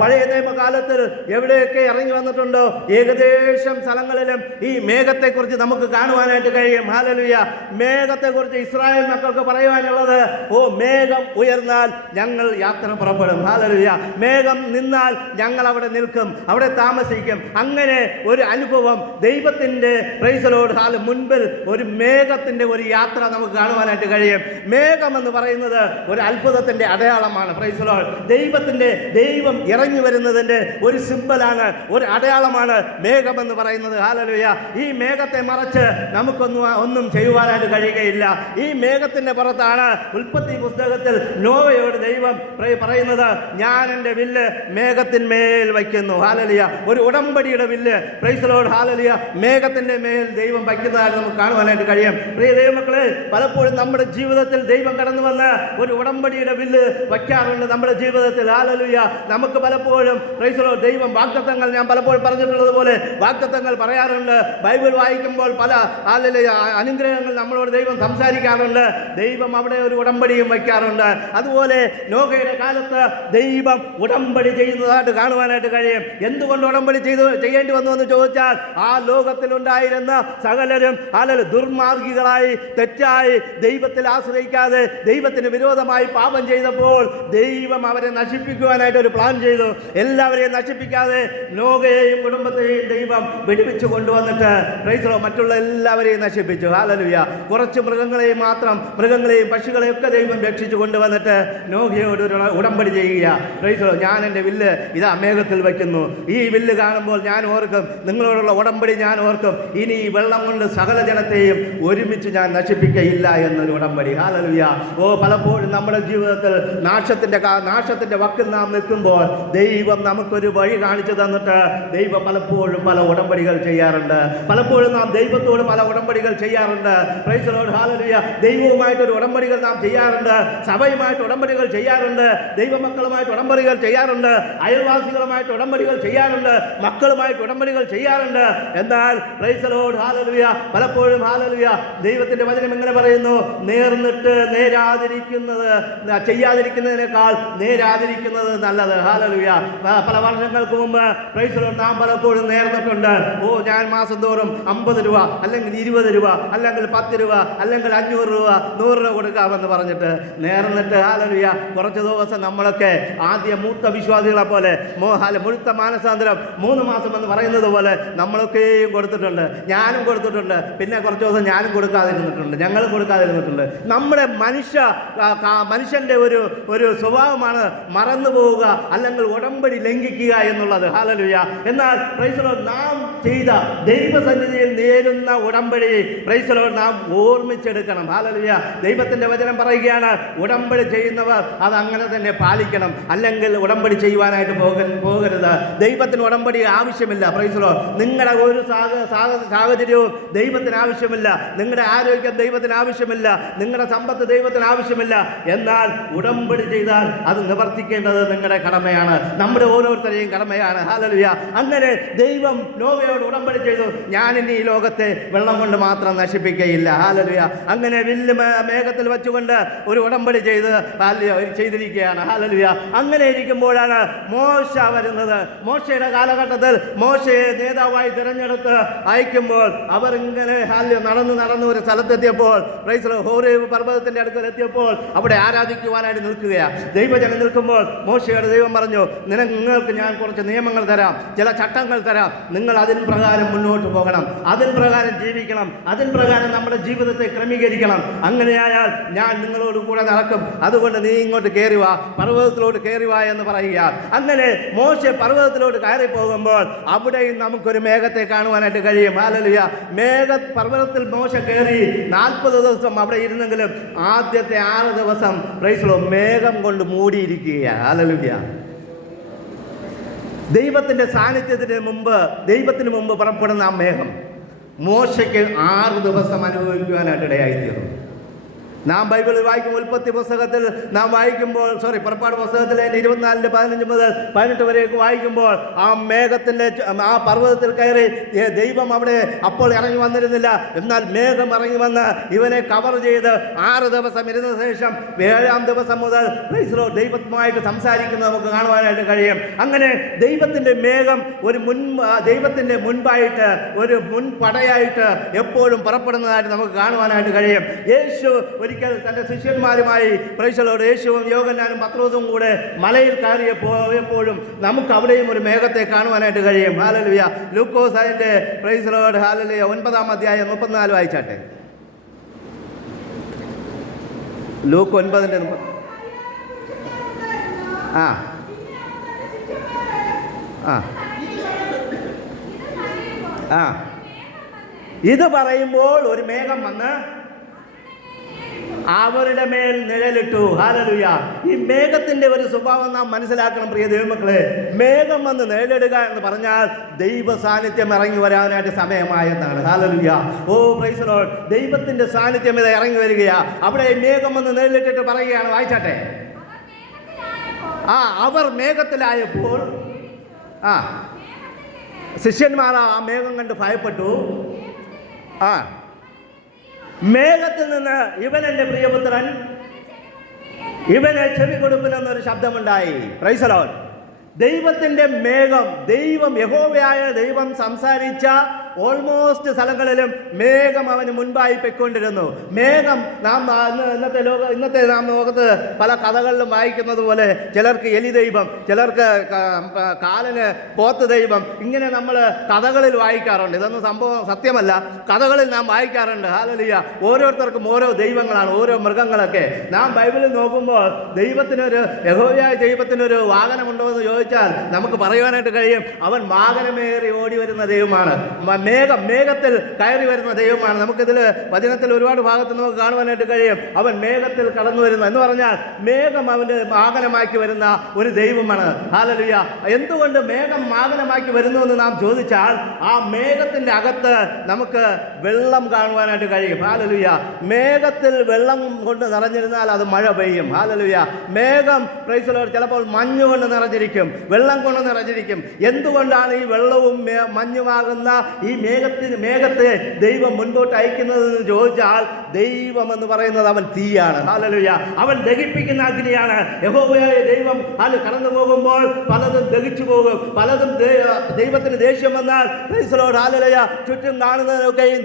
പഴയ നിയമകാലത്ത് എവിടെയൊക്കെ ഇറങ്ങി വന്നിട്ടുണ്ടോ ഏകദേശം സ്ഥലങ്ങളിലും ഈ മേഘത്തെക്കുറിച്ച് നമുക്ക് കാണുവാനായിട്ട് കഴിയും. ഹല്ലേലൂയ. മേഘത്തെക്കുറിച്ച് ഇസ്രായേൽ മക്കൾക്ക് പറയുവാനുള്ളത്, മേഘം ഉയർന്നാൽ ഞങ്ങൾ യാത്ര പുറപ്പെടും. ഹല്ലേലൂയ. മേഘം നിന്നാൽ ഞങ്ങൾ അവിടെ നിൽക്കും, അവിടെ താമസിക്കും. അങ്ങനെ ഒരു അനുഭവം ദൈവത്തിൻ്റെ പ്രൈസലോട് മുൻപിൽ ഒരു മേഘത്തിൻ്റെ ഒരു യാത്ര നമുക്ക് കാണുവാനായിട്ട് കഴിയും. മേഘം എന്ന് പറയുന്നത് ഒരു അത്ഭുതത്തിൻ്റെ അടയാളമാണ്. പ്രൈസലോട്. ദൈവം ഇറങ്ങി വരുന്നതിൻ്റെ ഒരു സിമ്പലാണ്, ഒരു അടയാളമാണ് മേഘമെന്ന് പറയുന്നത്. ഹല്ലേലൂയ. ഈ മേഘത്തെ മറച്ച് ഒന്നും ചെയ്യുവാനായിട്ട് കഴിയുകയില്ല. ഈ മേഘത്തിൻ്റെ പുറത്താണ് ഉൽപ്പത്തി പുസ്തകത്തിൽ നോവയോട് ദൈവം പറയുന്നത്, ഞാൻ എൻ്റെ വില്ല് മേഘത്തിന്മേൽ വയ്ക്കുന്നു. ഹല്ലേലൂയ. ഒരു ഉടമ്പടിയുടെ വില്ല് പ്രൈസ് ദി ലോർഡ്. ഹല്ലേലൂയ. മേഘത്തിൻ്റെ മേൽ ദൈവം വയ്ക്കുന്നതായിട്ട് നമുക്ക് കാണുവാനായിട്ട് കഴിയും. പ്രിയ ദൈവമക്കളെ, പലപ്പോഴും നമ്മുടെ ജീവിതത്തിൽ ദൈവം കടന്നു വന്ന് ഒരു ഉടമ്പടിയുടെ വില്ല് വയ്ക്കാറുണ്ട് നമ്മുടെ ജീവിതത്തിൽ. ഹല്ലേലൂയ. നമുക്ക് നമുക്ക് പലപ്പോഴും ദൈവം വാഗ്ദത്തങ്ങൾ, ഞാൻ പലപ്പോഴും പറഞ്ഞിട്ടുള്ളത് പോലെ വാഗ്ദത്തങ്ങൾ പറയാറുണ്ട്. ബൈബിൾ വായിക്കുമ്പോൾ പല അനുഗ്രഹങ്ങൾ നമ്മളോട് ദൈവം സംസാരിക്കാറുണ്ട്. ദൈവം അവിടെ ഒരു ഉടമ്പടിയും വയ്ക്കാറുണ്ട്. അതുപോലെ നോഹയുടെ കാലത്ത് ദൈവം ഉടമ്പടി ചെയ്യുന്നതായിട്ട് കാണുവാനായിട്ട് കഴിയും. എന്തുകൊണ്ട് ഉടമ്പടി ചെയ്യേണ്ടി വന്നു എന്ന് ചോദിച്ചാൽ, ആ ലോകത്തിലുണ്ടായിരുന്ന സകലരും ദുർമാർഗികളായി തെറ്റായി ദൈവത്തിൽ ആശ്രയിക്കാതെ ദൈവത്തിന് വിരോധമായി പാപം ചെയ്തപ്പോൾ ദൈവം അവരെ നശിപ്പിക്കുവാനായിട്ട് ഒരു പ്ലാൻ ചെയ്തു. എല്ലാവരെയും നശിപ്പിക്കാതെ നോഹയെയും കുടുംബത്തെയും ദൈവം വിടുവിച്ചു കൊണ്ടുവന്നിട്ട് മറ്റുള്ള എല്ലാവരെയും നശിപ്പിച്ചു. ഹല്ലേലൂയ. കുറച്ച് മൃഗങ്ങളെയും മാത്രം, മൃഗങ്ങളെയും പക്ഷികളെയും ഒക്കെ ദൈവം രക്ഷിച്ചു കൊണ്ടുവന്നിട്ട് നോഹയോട് ഒരു ഉടമ്പടി ചെയ്യുക. ഞാൻ എൻ്റെ വില്ല് ഇതാ മേഘത്തിൽ വയ്ക്കുന്നു. ഈ വില്ല് കാണുമ്പോൾ ഞാൻ ഓർക്കും, നിങ്ങളോടുള്ള ഉടമ്പടി ഞാൻ ഓർക്കും, ഇനി ഈ വെള്ളം കൊണ്ട് സകല ജനത്തെയും ഒരുമിച്ച് ഞാൻ നശിപ്പിക്കയില്ല എന്നൊരു ഉടമ്പടി. ഹല്ലേലൂയ. പലപ്പോഴും നമ്മുടെ ജീവിതത്തിൽ നാശത്തിന്റെ വക്കിൽ നാം നിൽക്കുമ്പോൾ ദൈവം നമുക്കൊരു വഴി കാണിച്ചു തന്നിട്ട് ദൈവം പലപ്പോഴും പല ഉടമ്പടികൾ ചെയ്യാറുണ്ട്. പലപ്പോഴും നാം ദൈവത്തോട് പല ഉടമ്പടികൾ ചെയ്യാറുണ്ട്. Price the Lord. ഹല്ലേലൂയ. ദൈവവുമായിട്ടൊരു ഉടമ്പടികൾ നാം ചെയ്യാറുണ്ട്, സഭയുമായിട്ട് ഉടമ്പടികൾ ചെയ്യാറുണ്ട്, ദൈവമക്കളുമായിട്ട് ഉടമ്പടികൾ ചെയ്യാറുണ്ട്, അയൽവാസികളുമായിട്ട് ഉടമ്പടികൾ ചെയ്യാറുണ്ട്, മക്കളുമായിട്ട് ഉടമ്പടികൾ ചെയ്യാറുണ്ട്. എന്നാൽ പ്രൈസ് ദി ലോർഡ്. ഹല്ലേലൂയ. പലപ്പോഴും ഹല്ലേലൂയ ദൈവത്തിന്റെ വചനം എങ്ങനെ പറയുന്നു? നേർന്നിട്ട് ചെയ്യാതിരിക്കുന്നതിനേക്കാൾ നേരാതിരിക്കുന്നത് നല്ലത്. ഹല്ലേലൂയ. പല വർഷങ്ങൾക്ക് മുമ്പ് പ്രൈസ് ദി ലോർഡ് നാം പലപ്പോഴും നേർന്നിട്ടുണ്ട്. ഞാൻ മാസം തോറും 50 രൂപ അല്ലെങ്കിൽ 20 രൂപ അല്ലെങ്കിൽ 10 രൂപ അല്ലെങ്കിൽ 500 രൂപ 100 രൂപ കൊടുക്കാമെന്ന് പറഞ്ഞിട്ട് നേർന്നിട്ട് ഹല്ലേലൂയ കുറച്ച് ദിവസം നമ്മളൊക്കെ ആദ്യം മൂത്ത വിശ്വാസികളെ പോലെ മുഴുത്ത മാനസാന്തരം 3 മാസം എന്ന് പറയുന്നത് പോലെ നമ്മളൊക്കെയും കൊടുത്തിട്ടുണ്ട്. ഞാനും കൊടുത്തിട്ടുണ്ട്. പിന്നെ കുറച്ച് ദിവസം ഞാനും കൊടുക്കാതിരുന്നിട്ടുണ്ട്, ഞങ്ങളും കൊടുക്കാതിരുന്നിട്ടുണ്ട്. നമ്മുടെ മനുഷ്യൻ്റെ ഒരു സ്വഭാവമാണ് മറന്നു പോവുക അല്ലെങ്കിൽ ഉടമ്പടി ലംഘിക്കുക എന്നുള്ളത്. ഹല്ലേലൂയ. എന്നാൽ പ്രൈസ് ദി ലോർഡ് നാം ചെയ്ത ദൈവസന്നിധിയിൽ നേരുന്ന ഉടമ്പടി പ്രൈസ് ദി ലോർഡ് നാം ഓർമ്മിച്ചെടുക്കണം. ഹല്ലേലൂയ. ദൈവത്തിന്റെ വചനം പറയുകയാണ്, ഉടമ്പടി ചെയ്യുന്നവർ അത് അങ്ങനെ തന്നെ പാലിക്കണം, അല്ലെങ്കിൽ ഉടമ്പടി ചെയ്യുവാനായിട്ട് പോകരുത്. ദൈവത്തിന് ഉടമ്പടി ആവശ്യമില്ല. Price the Lord. നിങ്ങളുടെ ഒരു സാഹചര്യവും ദൈവത്തിന് ആവശ്യമില്ല, നിങ്ങളുടെ ആരോഗ്യം ദൈവത്തിന് ആവശ്യമില്ല, നിങ്ങളുടെ സമ്പത്ത് ദൈവത്തിന് ആവശ്യമില്ല. എന്നാൽ ഉടമ്പടി ചെയ്താൽ അത് നിവർത്തിക്കേണ്ടത് നിങ്ങളുടെ കടമയാണ്, നമ്മുടെ ഓരോരുത്തരെയും കടമയാണ്. ഹല്ലേലൂയ. അങ്ങനെ ദൈവം നോഹയോട് ഉടമ്പടി ചെയ്തു, ഞാൻ ഇനി ഈ ലോകത്തെ വെള്ളം കൊണ്ട് മാത്രം നശിപ്പിക്കുകയില്ല. ഹല്ലേലൂയ. അങ്ങനെ വില്ല് മേഘത്തിൽ വെച്ചുകൊണ്ട് ഒരു ഉടമ്പടി ചെയ്തിരിക്കുകയാണ്. ഹല്ലേലൂയ. അങ്ങനെ ഇരിക്കുമ്പോഴാണ് മോശ വരുന്നത്. മോശയുടെ കാലഘട്ടത്തിൽ മോശയെ നേതാവായി തിരഞ്ഞെടുത്ത് അയക്കുമ്പോൾ അവർ ഇങ്ങനെ നടന്ന് ഒരു സ്ഥലത്തെത്തിയപ്പോൾ ഹോരേബ് പർവ്വതത്തിന്റെ അടുക്കൽ എത്തിയപ്പോൾ അവിടെ ആരാധിക്കുവാനായിട്ട് നിൽക്കുകയാണ്. ദൈവജനം നിൽക്കുമ്പോൾ മോശയോട് ദൈവം പറഞ്ഞു, നിങ്ങൾക്ക് ഞാൻ കുറച്ച് നിയമങ്ങൾ തരാം, ചില ചട്ടങ്ങൾ തരാം, നിങ്ങൾ അതിൻ പ്രകാരം മുന്നോട്ട് പോകണം, അതിൻ പ്രകാരം ജീവിക്കണം, അതിൻ പ്രകാരം നമ്മുടെ ജീവിതത്തെ ക്രമീകരിക്കണം. അങ്ങനെയായാൽ ഞാൻ നിങ്ങളോട് കൂടെ നടക്കും, അതുകൊണ്ട് നീ ഇങ്ങോട്ട് കയറി വാ, പർവ്വതത്തിലോട്ട് കയറി വാ എന്ന് പറയുക. അങ്ങനെ മോശ പർവ്വതത്തിലോട്ട് കയറി പോകുമ്പോൾ അവിടെയും നമുക്കൊരു മേഘത്തെ കാണുവാനായിട്ട് കഴിയും. ഹല്ലേലൂയ. പർവ്വതത്തിൽ മോശ കയറി 40 ദിവസം അവിടെ ഇരുന്നെങ്കിലും ആദ്യത്തെ 6 ദിവസം പ്രൈസ് ദി ലോർഡ് മേഘം കൊണ്ട് മൂടിയിരിക്കുകയാണ്. ഹല്ലേലൂയ. ദൈവത്തിന് മുമ്പ് പുറപ്പെടുന്ന ആ മേഘം മോശയ്ക്ക് 6 ദിവസം അനുഭവിക്കുവാനായിട്ട് ഇടയായിത്തീർന്നു. നാം ബൈബിളിൽ വായിക്കുമ്പോൾ ഉൽപ്പത്തി പുസ്തകത്തിൽ നാം വായിക്കുമ്പോൾ പുറപ്പാട് പുസ്തകത്തിലെ 24 15 മുതൽ 18 വരെയൊക്കെ വായിക്കുമ്പോൾ ആ മേഘത്തിൻ്റെ ആ പർവ്വതത്തിൽ കയറി ദൈവം അവിടെ അപ്പോൾ ഇറങ്ങി വന്നിരുന്നില്ല. എന്നാൽ മേഘം ഇറങ്ങി വന്ന് ഇവനെ കവർ ചെയ്ത് 6 ദിവസം ഇരുന്ന ശേഷം 7-ാം ദിവസം മുതൽ ദൈവവുമായിട്ട് സംസാരിക്കുന്നത് നമുക്ക് കാണുവാനായിട്ട് കഴിയും. അങ്ങനെ ദൈവത്തിൻ്റെ മേഘം ദൈവത്തിൻ്റെ മുൻപായിട്ട് ഒരു മുൻപടയായിട്ട് എപ്പോഴും പുറപ്പെടുന്നതായിട്ട് നമുക്ക് കാണുവാനായിട്ട് കഴിയും. യേശു ഒരിക്കൽ തൻ്റെ ശിഷ്യന്മാരുമായി പ്രൈസ് ദി ലോർഡ് യേശുവും യോഹന്നാനും പത്രോസും കൂടെ മലയിൽ കയറിയപ്പോഴും നമുക്ക് അവിടെയും ഒരു മേഘത്തെ കാണുവാനായിട്ട് കഴിയും. ഹല്ലേലൂയ. ലൂക്കോസ് അതിൻ്റെ പ്രൈസ് ദി ലോർഡ് ഹല്ലേലൂയ 9-ാം അധ്യായം 34 വായിച്ചാട്ടെ. ലൂക്ക് 9-ന്റെ ഇത് പറയുമ്പോൾ ഒരു മേഘം വന്ന് അവരുടെ മേൽ നിഴലിട്ടു. ഹല്ലേലൂയ. ഈ മേഘത്തിന്റെ ഒരു സ്വഭാവം നാം മനസ്സിലാക്കണം പ്രിയ ദൈവമക്കളെ. മേഘം വന്ന് നിഴലിടുക എന്ന് പറഞ്ഞാൽ ദൈവ സാന്നിധ്യം ഇറങ്ങി വരാനായിട്ട് സമയമായെന്നാണ്. ഹല്ലേലൂയ. Price the Lord. ദൈവത്തിന്റെ സാന്നിധ്യം ഇത് ഇറങ്ങി വരികയാ. അവിടെ മേഘം വന്ന് നിഴലിട്ടിട്ട് പറയുകയാണ്, വായിച്ചാട്ടെ. അവർ മേഘത്തിലായപ്പോൾ ശിഷ്യന്മാർ ആ മേഘം കണ്ട് ഭയപ്പെട്ടു. മേഘത്തിൽ നിന്ന് ഇവൻ എൻ്റെ പ്രിയപുത്രൻ, ഇവനെ ചെവി കൊടുക്കുമെന്നൊരു ശബ്ദമുണ്ടായി. Praise the Lord. ദൈവത്തിൻ്റെ മേഘം, ദൈവം യഹോവയായ ദൈവം സംസാരിച്ച ഓൾമോസ്റ്റ് സ്ഥലങ്ങളിലും മേഘം അവന് മുൻപായി പൊയ്ക്കൊണ്ടിരുന്നു. മേഘം ഇന്നത്തെ നാം ലോകത്ത് പല കഥകളിലും വായിക്കുന്നത് പോലെ ചിലർക്ക് എലി ദൈവം, ചിലർക്ക് കാലന് പോത്ത് ദൈവം, ഇങ്ങനെ നമ്മൾ കഥകളിൽ വായിക്കാറുണ്ട്. ഇതൊന്നും സംഭവം സത്യമല്ല, കഥകളിൽ നാം വായിക്കാറുണ്ട്. ഹല്ലേലൂയ. ഓരോരുത്തർക്കും ഓരോ ദൈവങ്ങളാണ്, ഓരോ മൃഗങ്ങളൊക്കെ. നാം ബൈബിളിൽ നോക്കുമ്പോൾ യഹോവയായ ദൈവത്തിനൊരു വാഹനമുണ്ടോ എന്ന് ചോദിച്ചാൽ നമുക്ക് പറയുവാനായിട്ട് കഴിയും, അവൻ വാഹനമേറി ഓടി വരുന്ന ദൈവമാണ്. മേഘത്തിൽ കയറി വരുന്ന ദൈവമാണ്. നമുക്കിതിൽ വചനത്തിൽ ഒരുപാട് ഭാഗത്ത് നമുക്ക് കാണുവാനായിട്ട് കഴിയും. അവൻ മേഘത്തിൽ കടന്നു വരുന്നു എന്ന് പറഞ്ഞാൽ മേഘം അവൻ്റെ വാഹനമാക്കി വരുന്ന ഒരു ദൈവമാണ്. ഹല്ലേലൂയ. എന്തുകൊണ്ട് മേഘം വാഹനമാക്കി വരുന്നു എന്ന് നാം ചോദിച്ചാൽ, ആ മേഘത്തിൻ്റെ അകത്ത് നമുക്ക് വെള്ളം കാണുവാനായിട്ട് കഴിയും. ഹല്ലേലൂയ. മേഘത്തിൽ വെള്ളം കൊണ്ട് നിറഞ്ഞിരുന്നാൽ അത് മഴ പെയ്യും. ഹല്ലേലൂയ. മേഘം പ്രൈസ് ദി ലോർഡ് ചിലപ്പോൾ മഞ്ഞ് കൊണ്ട് നിറഞ്ഞിരിക്കും, വെള്ളം കൊണ്ട് നിറഞ്ഞിരിക്കും. എന്തുകൊണ്ടാണ് ഈ വെള്ളവും മഞ്ഞുമാകുന്ന ഈ മേഘത്തെ ദൈവം മുൻപോട്ട് അയക്കുന്നതെന്ന് ചോദിച്ചാൽ, ദൈവം എന്ന് പറയുന്നത് അവൻ തീയാണ്. ഹല്ലേലൂയ. അവൻ ദഹിപ്പിക്കുന്ന അഗ്നിയാണ്. യഹോവയായ ദൈവം കടന്നു പോകുമ്പോൾ പലതും ദഹിച്ചു പോകും, പലതും ദൈവത്തിന് ദേഷ്യം വന്നാൽ പ്രൈസ് ദി ലോർഡ് ഹല്ലേലൂയ ചുറ്റും കാണുന്നതൊക്കെയും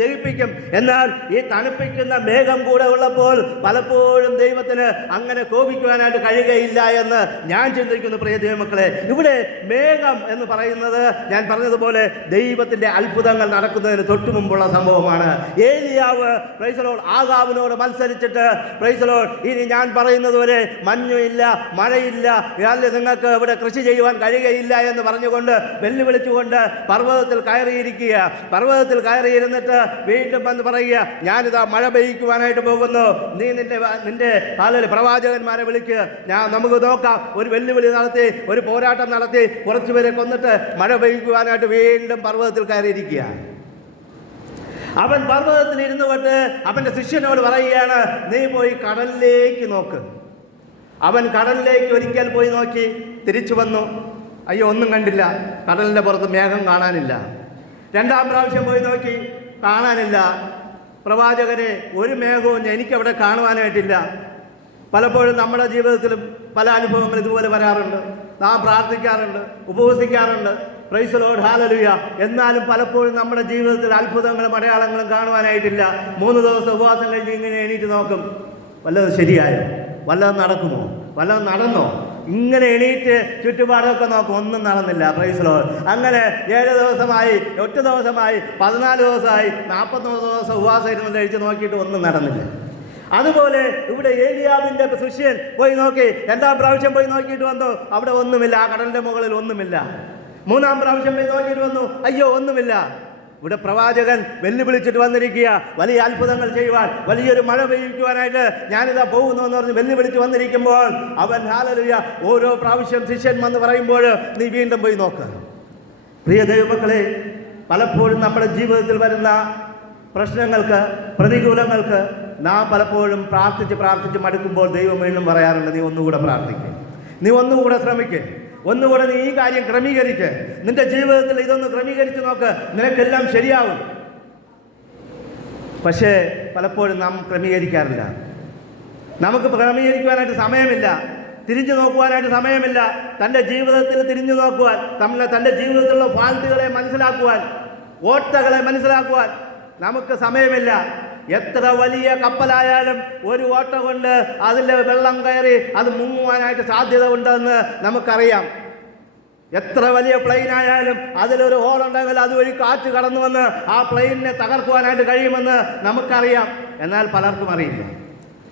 ദഹിപ്പിക്കും. എന്നാൽ ഈ തണുപ്പിക്കുന്ന മേഘം കൂടെ ഉള്ളപ്പോൾ പലപ്പോഴും ദൈവത്തിന് അങ്ങനെ കോപിക്കുവാനായിട്ട് കഴിയുകയില്ല എന്ന് ഞാൻ ചിന്തിക്കുന്നു. പ്രിയ ദൈവമക്കളെ, ഇവിടെ മേഘം എന്ന് പറയുന്നത് ഞാൻ പറഞ്ഞതുപോലെ ദൈവത്തിൻ്റെ അത്ഭുതങ്ങൾ നടക്കുന്നതിന് തൊട്ടു മുമ്പുള്ള സംഭവമാണ്. ഏലിയാവ് പ്രൈസ് ദി ലോർഡ് ആഹാബിനോട് മത്സരിച്ചിട്ട് പ്രൈസ് ദി ലോർഡ് ഇനി ഞാൻ പറയുന്നത് വരെ മഞ്ഞില്ല, മഴയില്ല, നിങ്ങൾക്ക് ഇവിടെ കൃഷി ചെയ്യുവാൻ കഴിയുകയില്ല എന്ന് പറഞ്ഞുകൊണ്ട് വെല്ലുവിളിച്ചുകൊണ്ട് പർവ്വതത്തിൽ കയറിയിരിക്കുക. പർവ്വതത്തിൽ കയറിയിരുന്നിട്ട് വീണ്ടും വന്ന് പറയുക, ഞാനിതാ മഴ പെയ്യിക്കുവാനായിട്ട് പോകുന്നു, നീ നിന്റെ പ്രവാചകന്മാരെ വിളിക്കുക, നമുക്ക് നോക്കാം. ഒരു വെല്ലുവിളി നടത്തി, ഒരു പോരാട്ടം നടത്തി, കുറച്ചുപേരെ കൊന്നിട്ട് മഴ പെയ്യിക്കുവാനായിട്ട് വീണ്ടും പർവ്വതത്തിൽ കയറിയിരിക്കുക. അവൻ പർവ്വതത്തിൽ ഇരുന്നു കൊണ്ട് അവൻ്റെ ശിഷ്യനോട് പറയുകയാണ്, നീ പോയി കടലിലേക്ക് നോക്ക്. അവൻ കടലിലേക്ക് ഒരിക്കൽ പോയി നോക്കി, തിരിച്ചു വന്നു. അയ്യോ, ഒന്നും കണ്ടില്ല, കടലിൻ്റെ പുറത്ത് മേഘം കാണാനില്ല. രണ്ടാം പ്രാവശ്യം പോയി നോക്കി, കാണാനില്ല. പ്രവാചകരെ, ഒരു മേഘവും എനിക്കവിടെ കാണുവാനായിട്ടില്ല. പലപ്പോഴും നമ്മുടെ ജീവിതത്തിലും പല അനുഭവങ്ങൾ ഇതുപോലെ വരാറുണ്ട്. നാം പ്രാർത്ഥിക്കാറുണ്ട്, ഉപവസിക്കാറുണ്ട്, പ്രൈസ് ദി ലോർഡ് ഹല്ലേലൂയ. എന്നാലും പലപ്പോഴും നമ്മുടെ ജീവിതത്തിൽ അത്ഭുതങ്ങളും അടയാളങ്ങളും കാണുവാനായിട്ടില്ല. 3 ദിവസം ഉപവാസം കഴിഞ്ഞ് ഇങ്ങനെ എണീറ്റ് നോക്കും, വല്ലതും ശരിയായോ, വല്ലതും നടക്കുമോ, വല്ലതും നടന്നോ, ഇങ്ങനെ എണീറ്റ് ചുറ്റുപാടൊക്കെ നോക്കും, ഒന്നും നടന്നില്ല. Price the Lord. അങ്ങനെ 7 ദിവസമായി, 8 ദിവസമായി, 14 ദിവസമായി, 49 ദിവസം ഉപവാസം ഇരുന്ന് കഴിച്ച് നോക്കിയിട്ട് ഒന്നും നടന്നില്ല. അതുപോലെ ഇവിടെ ഏലിയാവിൻ്റെ ശിഷ്യൻ പോയി നോക്കി, 2ാം പ്രാവശ്യം പോയി നോക്കിയിട്ട് വന്നു, അവിടെ ഒന്നുമില്ല, ആ കടലിൻ്റെ മുകളിൽ ഒന്നുമില്ല. 3ാം പ്രാവശ്യം പോയി നോക്കിയിട്ട് വന്നു, അയ്യോ ഒന്നുമില്ല. ഇവിടെ പ്രവാചകൻ വെല്ലുവിളിച്ചിട്ട് വന്നിരിക്കുക, വലിയ അത്ഭുതങ്ങൾ ചെയ്യുവാൻ, വലിയൊരു മഴ പെയ്യിക്കുവാനായിട്ട് ഞാനിതാ പോകുന്നു എന്ന് പറഞ്ഞ് വെല്ലുവിളിച്ച് വന്നിരിക്കുമ്പോൾ അവൻ ഹല്ലേലൂയ ഓരോ പ്രാവശ്യം ശിഷ്യൻ വന്ന് പറയുമ്പോൾ നീ വീണ്ടും പോയി നോക്ക്. പ്രിയ ദൈവമക്കളെ, പലപ്പോഴും നമ്മുടെ ജീവിതത്തിൽ വരുന്ന പ്രശ്നങ്ങൾക്ക്, പ്രതികൂലങ്ങൾക്ക് നാം പലപ്പോഴും പ്രാർത്ഥിച്ച് മടുക്കുമ്പോൾ ദൈവം വീണ്ടും പറയാറുണ്ട്, നീ ഒന്നുകൂടെ പ്രാർത്ഥിക്കുക, നീ ഒന്നുകൂടെ ശ്രമിക്കുക, ഒന്നുകൂടെ നീ ഈ കാര്യം ക്രമീകരിക്കുക, നിന്റെ ജീവിതത്തിൽ ഇതൊന്ന് ക്രമീകരിച്ച് നോക്ക്, നിനക്കെല്ലാം ശരിയാവും. പക്ഷേ പലപ്പോഴും നാം ക്രമീകരിക്കാറില്ല. നമുക്ക് ക്രമീകരിക്കുവാനായിട്ട് സമയമില്ല, തിരിഞ്ഞു നോക്കുവാനായിട്ട് സമയമില്ല. തൻ്റെ ജീവിതത്തിൽ തിരിഞ്ഞു നോക്കുവാൻ, തൻ്റെ ജീവിതത്തിലുള്ള ഫാൾട്ടുകളെ മനസ്സിലാക്കുവാൻ, ഓട്ടകളെ മനസ്സിലാക്കുവാൻ നമുക്ക് സമയമില്ല. എത്ര വലിയ കപ്പലായാലും ഒരു ഓട്ട കൊണ്ട് അതിൽ വെള്ളം കയറി അത് മുങ്ങുവാനായിട്ട് സാധ്യത ഉണ്ടെന്ന് നമുക്കറിയാം. എത്ര വലിയ പ്ലെയിൻ ആയാലും അതിലൊരു ഹോളുണ്ടെങ്കിൽ അതുവഴി കാറ്റ് കടന്നു വന്ന് ആ പ്ലെയിനിനെ തകർക്കുവാനായിട്ട് കഴിയുമെന്ന് നമുക്കറിയാം. എന്നാൽ പലർക്കും അറിയില്ല.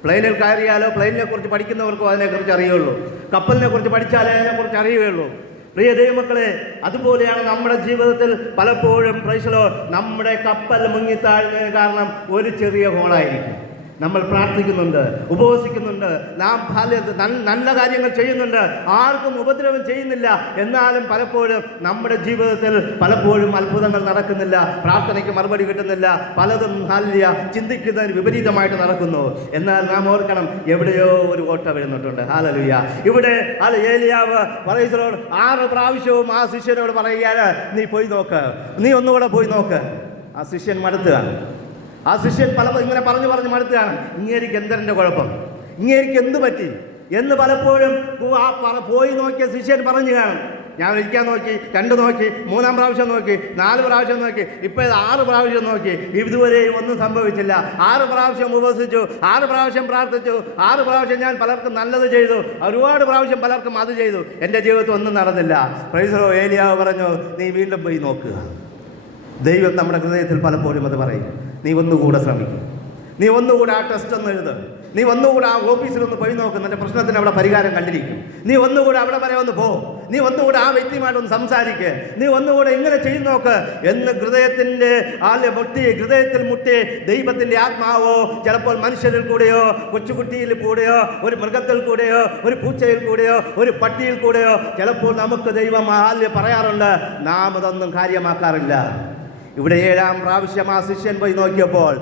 പ്ലെയിനിൽ കയറിയാലോ പ്ലെയിനിനെ കുറിച്ച് പഠിക്കുന്നവർക്കും അതിനെക്കുറിച്ച് അറിയുള്ളൂ, കപ്പലിനെ കുറിച്ച് പഠിച്ചാലേ അതിനെക്കുറിച്ച് അറിയുകയുള്ളൂ. പ്രിയ ദൈവമക്കളെ, അതുപോലെയാണ് നമ്മുടെ ജീവിതത്തിൽ പലപ്പോഴും പ്രൈസ് ദി ലോർഡ് നമ്മുടെ കപ്പൽ മുങ്ങിത്താഴുന്നതിന് കാരണം ഒരു ചെറിയ ഹോളായിരിക്കും. നമ്മൾ പ്രാർത്ഥിക്കുന്നുണ്ട്, ഉപവസിക്കുന്നുണ്ട്, നാം നല്ല കാര്യങ്ങൾ ചെയ്യുന്നുണ്ട്, ആർക്കും ഉപദ്രവം ചെയ്യുന്നില്ല. എന്നാലും പലപ്പോഴും നമ്മുടെ ജീവിതത്തിൽ പലപ്പോഴും അത്ഭുതങ്ങൾ നടക്കുന്നില്ല, പ്രാർത്ഥനയ്ക്ക് മറുപടി കിട്ടുന്നില്ല, പലതും ചിന്തിക്കുന്നതിന് വിപരീതമായിട്ട് നടക്കുന്നു. എന്നാൽ നാം ഓർക്കണം, എവിടെയോ ഒരു ഓട്ട വീഴുന്നിട്ടുണ്ട്. ഹല്ലേലൂയ. ഇവിടെ ഏലിയാവ് പറയുന്നതോട് 6 പ്രാവശ്യവും ആ ശിഷ്യനോട് പറയുകയാണ്, നീ പോയി നോക്ക്, നീ ഒന്നുകൂടെ പോയി നോക്ക്. ആ ശിഷ്യൻ മടുത്തുകയാണ്. ആ ശിഷ്യൻ ഇങ്ങനെ പറഞ്ഞു മടുത്തുകയാണ്. ഇങ്ങേരിക്ക് എന്തെൻ്റെ കുഴപ്പം, ഇങ്ങേരിക്ക് എന്ത് പറ്റി എന്ന് പലപ്പോഴും പോയി നോക്കിയ ശിഷ്യൻ പറഞ്ഞു കാണും. ഞാൻ ഇരിക്കാൻ നോക്കി, 2 നോക്കി, 3-ാം പ്രാവശ്യം നോക്കി, 4 പ്രാവശ്യം നോക്കി, ഇപ്പോൾ ഇത് 6 പ്രാവശ്യം നോക്കി, ഇതുവരെയും ഒന്നും സംഭവിച്ചില്ല. 6 പ്രാവശ്യം ഉപവസിച്ചു, 6 പ്രാവശ്യം പ്രാർത്ഥിച്ചു, 6 പ്രാവശ്യം ഞാൻ പലർക്കും നല്ലത് ചെയ്തു, ഒരുപാട് പ്രാവശ്യം പലർക്കും അത് ചെയ്തു, എൻ്റെ ജീവിതത്തിൽ ഒന്നും നടന്നില്ല. Price the Lord. ഏലിയാവ് പറഞ്ഞു, നീ വീണ്ടും പോയി നോക്കുക. ദൈവം നമ്മുടെ ഹൃദയത്തിൽ പലപ്പോഴും അത് പറയും, നീ ഒന്നുകൂടെ ശ്രമിക്കും, നീ ഒന്നുകൂടെ ആ ടെസ്റ്റ് ഒന്ന് എഴുത്, നീ ഒന്നുകൂടെ ആ ഓഫീസിലൊന്ന് പോയി നോക്കും, നിന്റെ പ്രശ്നത്തിന് അവിടെ പരിഹാരം കണ്ടിരിക്കും, നീ ഒന്നുകൂടെ അവിടെ വരെ ഒന്ന് പോ, നീ ഒന്നുകൂടെ ആ വ്യക്തിയുമായിട്ടൊന്ന് സംസാരിക്കുക, നീ ഒന്നുകൂടെ ഇങ്ങനെ ചെയ്തു നോക്ക് എന്ന് ഹൃദയത്തിൽ മുട്ടി ദൈവത്തിൻ്റെ ആത്മാവോ ചിലപ്പോൾ മനുഷ്യരിൽ കൂടെയോ കൊച്ചുകുട്ടിയിൽ കൂടെയോ ഒരു മൃഗത്തിൽ കൂടെയോ ഒരു പൂച്ചയിൽ കൂടെയോ ഒരു പട്ടിയിൽ കൂടെയോ ചിലപ്പോൾ നമുക്ക് ദൈവം പറയാറുണ്ട്, നാം അതൊന്നും കാര്യമാക്കാറില്ല. ഇവിടെ 7-ാം പ്രാവശ്യം ആ ശിഷ്യൻ പോയി നോക്കിയപ്പോൾ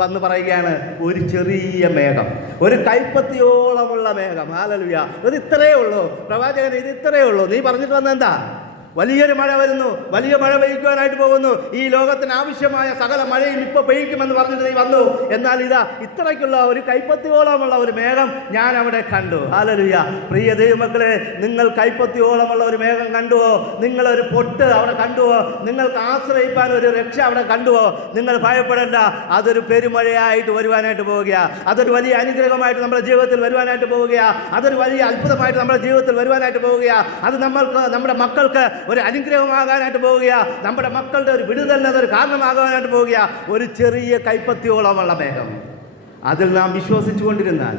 വന്ന് പറയുകയാണ്, ഒരു ചെറിയ മേഘം, ഒരു കൈപ്പത്തിയോളമുള്ള മേഘം. ഹല്ലേലൂയ. ഇത് ഇത്രയേ ഉള്ളൂ പ്രവാചകൻ, ഇത് ഇത്രയേ ഉള്ളൂ. നീ പറഞ്ഞിട്ട് വന്നെന്താ? വലിയൊരു മഴ വരുന്നു, വലിയ മഴ പെയ്യുവാനായിട്ട് പോകുന്നു, ഈ ലോകത്തിന് ആവശ്യമായ സകല മഴയും ഇപ്പോൾ പെയ്യിക്കുമെന്ന് പറഞ്ഞിട്ട് നീ വന്നു. എന്നാൽ ഇതാ ഇത്രയ്ക്കുള്ള ഒരു കൈപ്പത്തിയോളമുള്ള ഒരു മേഘം ഞാൻ അവിടെ കണ്ടു. ഹല്ലേലൂയ. പ്രിയ ദൈവമക്കളെ, നിങ്ങൾ കൈപ്പത്തിയോളമുള്ള ഒരു മേഘം കണ്ടുവോ? നിങ്ങളൊരു പൊട്ട് അവിടെ കണ്ടുവോ? നിങ്ങൾക്ക് ആശ്രയിപ്പാൻ ഒരു രക്ഷ അവിടെ കണ്ടുവോ? നിങ്ങൾ ഭയപ്പെടേണ്ട, അതൊരു പെരുമഴയായിട്ട് വരുവാനായിട്ട് പോവുക, അതൊരു വലിയ അനുഗ്രഹമായിട്ട് നമ്മുടെ ജീവിതത്തിൽ വരുവാനായിട്ട് പോവുക, അതൊരു വലിയ അത്ഭുതമായിട്ട് നമ്മുടെ ജീവിതത്തിൽ വരുവാനായിട്ട് പോവുക. അത് നമ്മുടെ മക്കൾക്ക് ഒരു അനുഗ്രഹമാകാനായിട്ട് പോവുക, നമ്മുടെ മക്കളുടെ ഒരു വിടുതലിന് അതൊരു കാരണമാകാനായിട്ട് പോവുക. ഒരു ചെറിയ കൈപ്പത്തിയോളമുള്ള മേഘം, അതിൽ നാം വിശ്വസിച്ചുകൊണ്ടിരുന്നാൽ,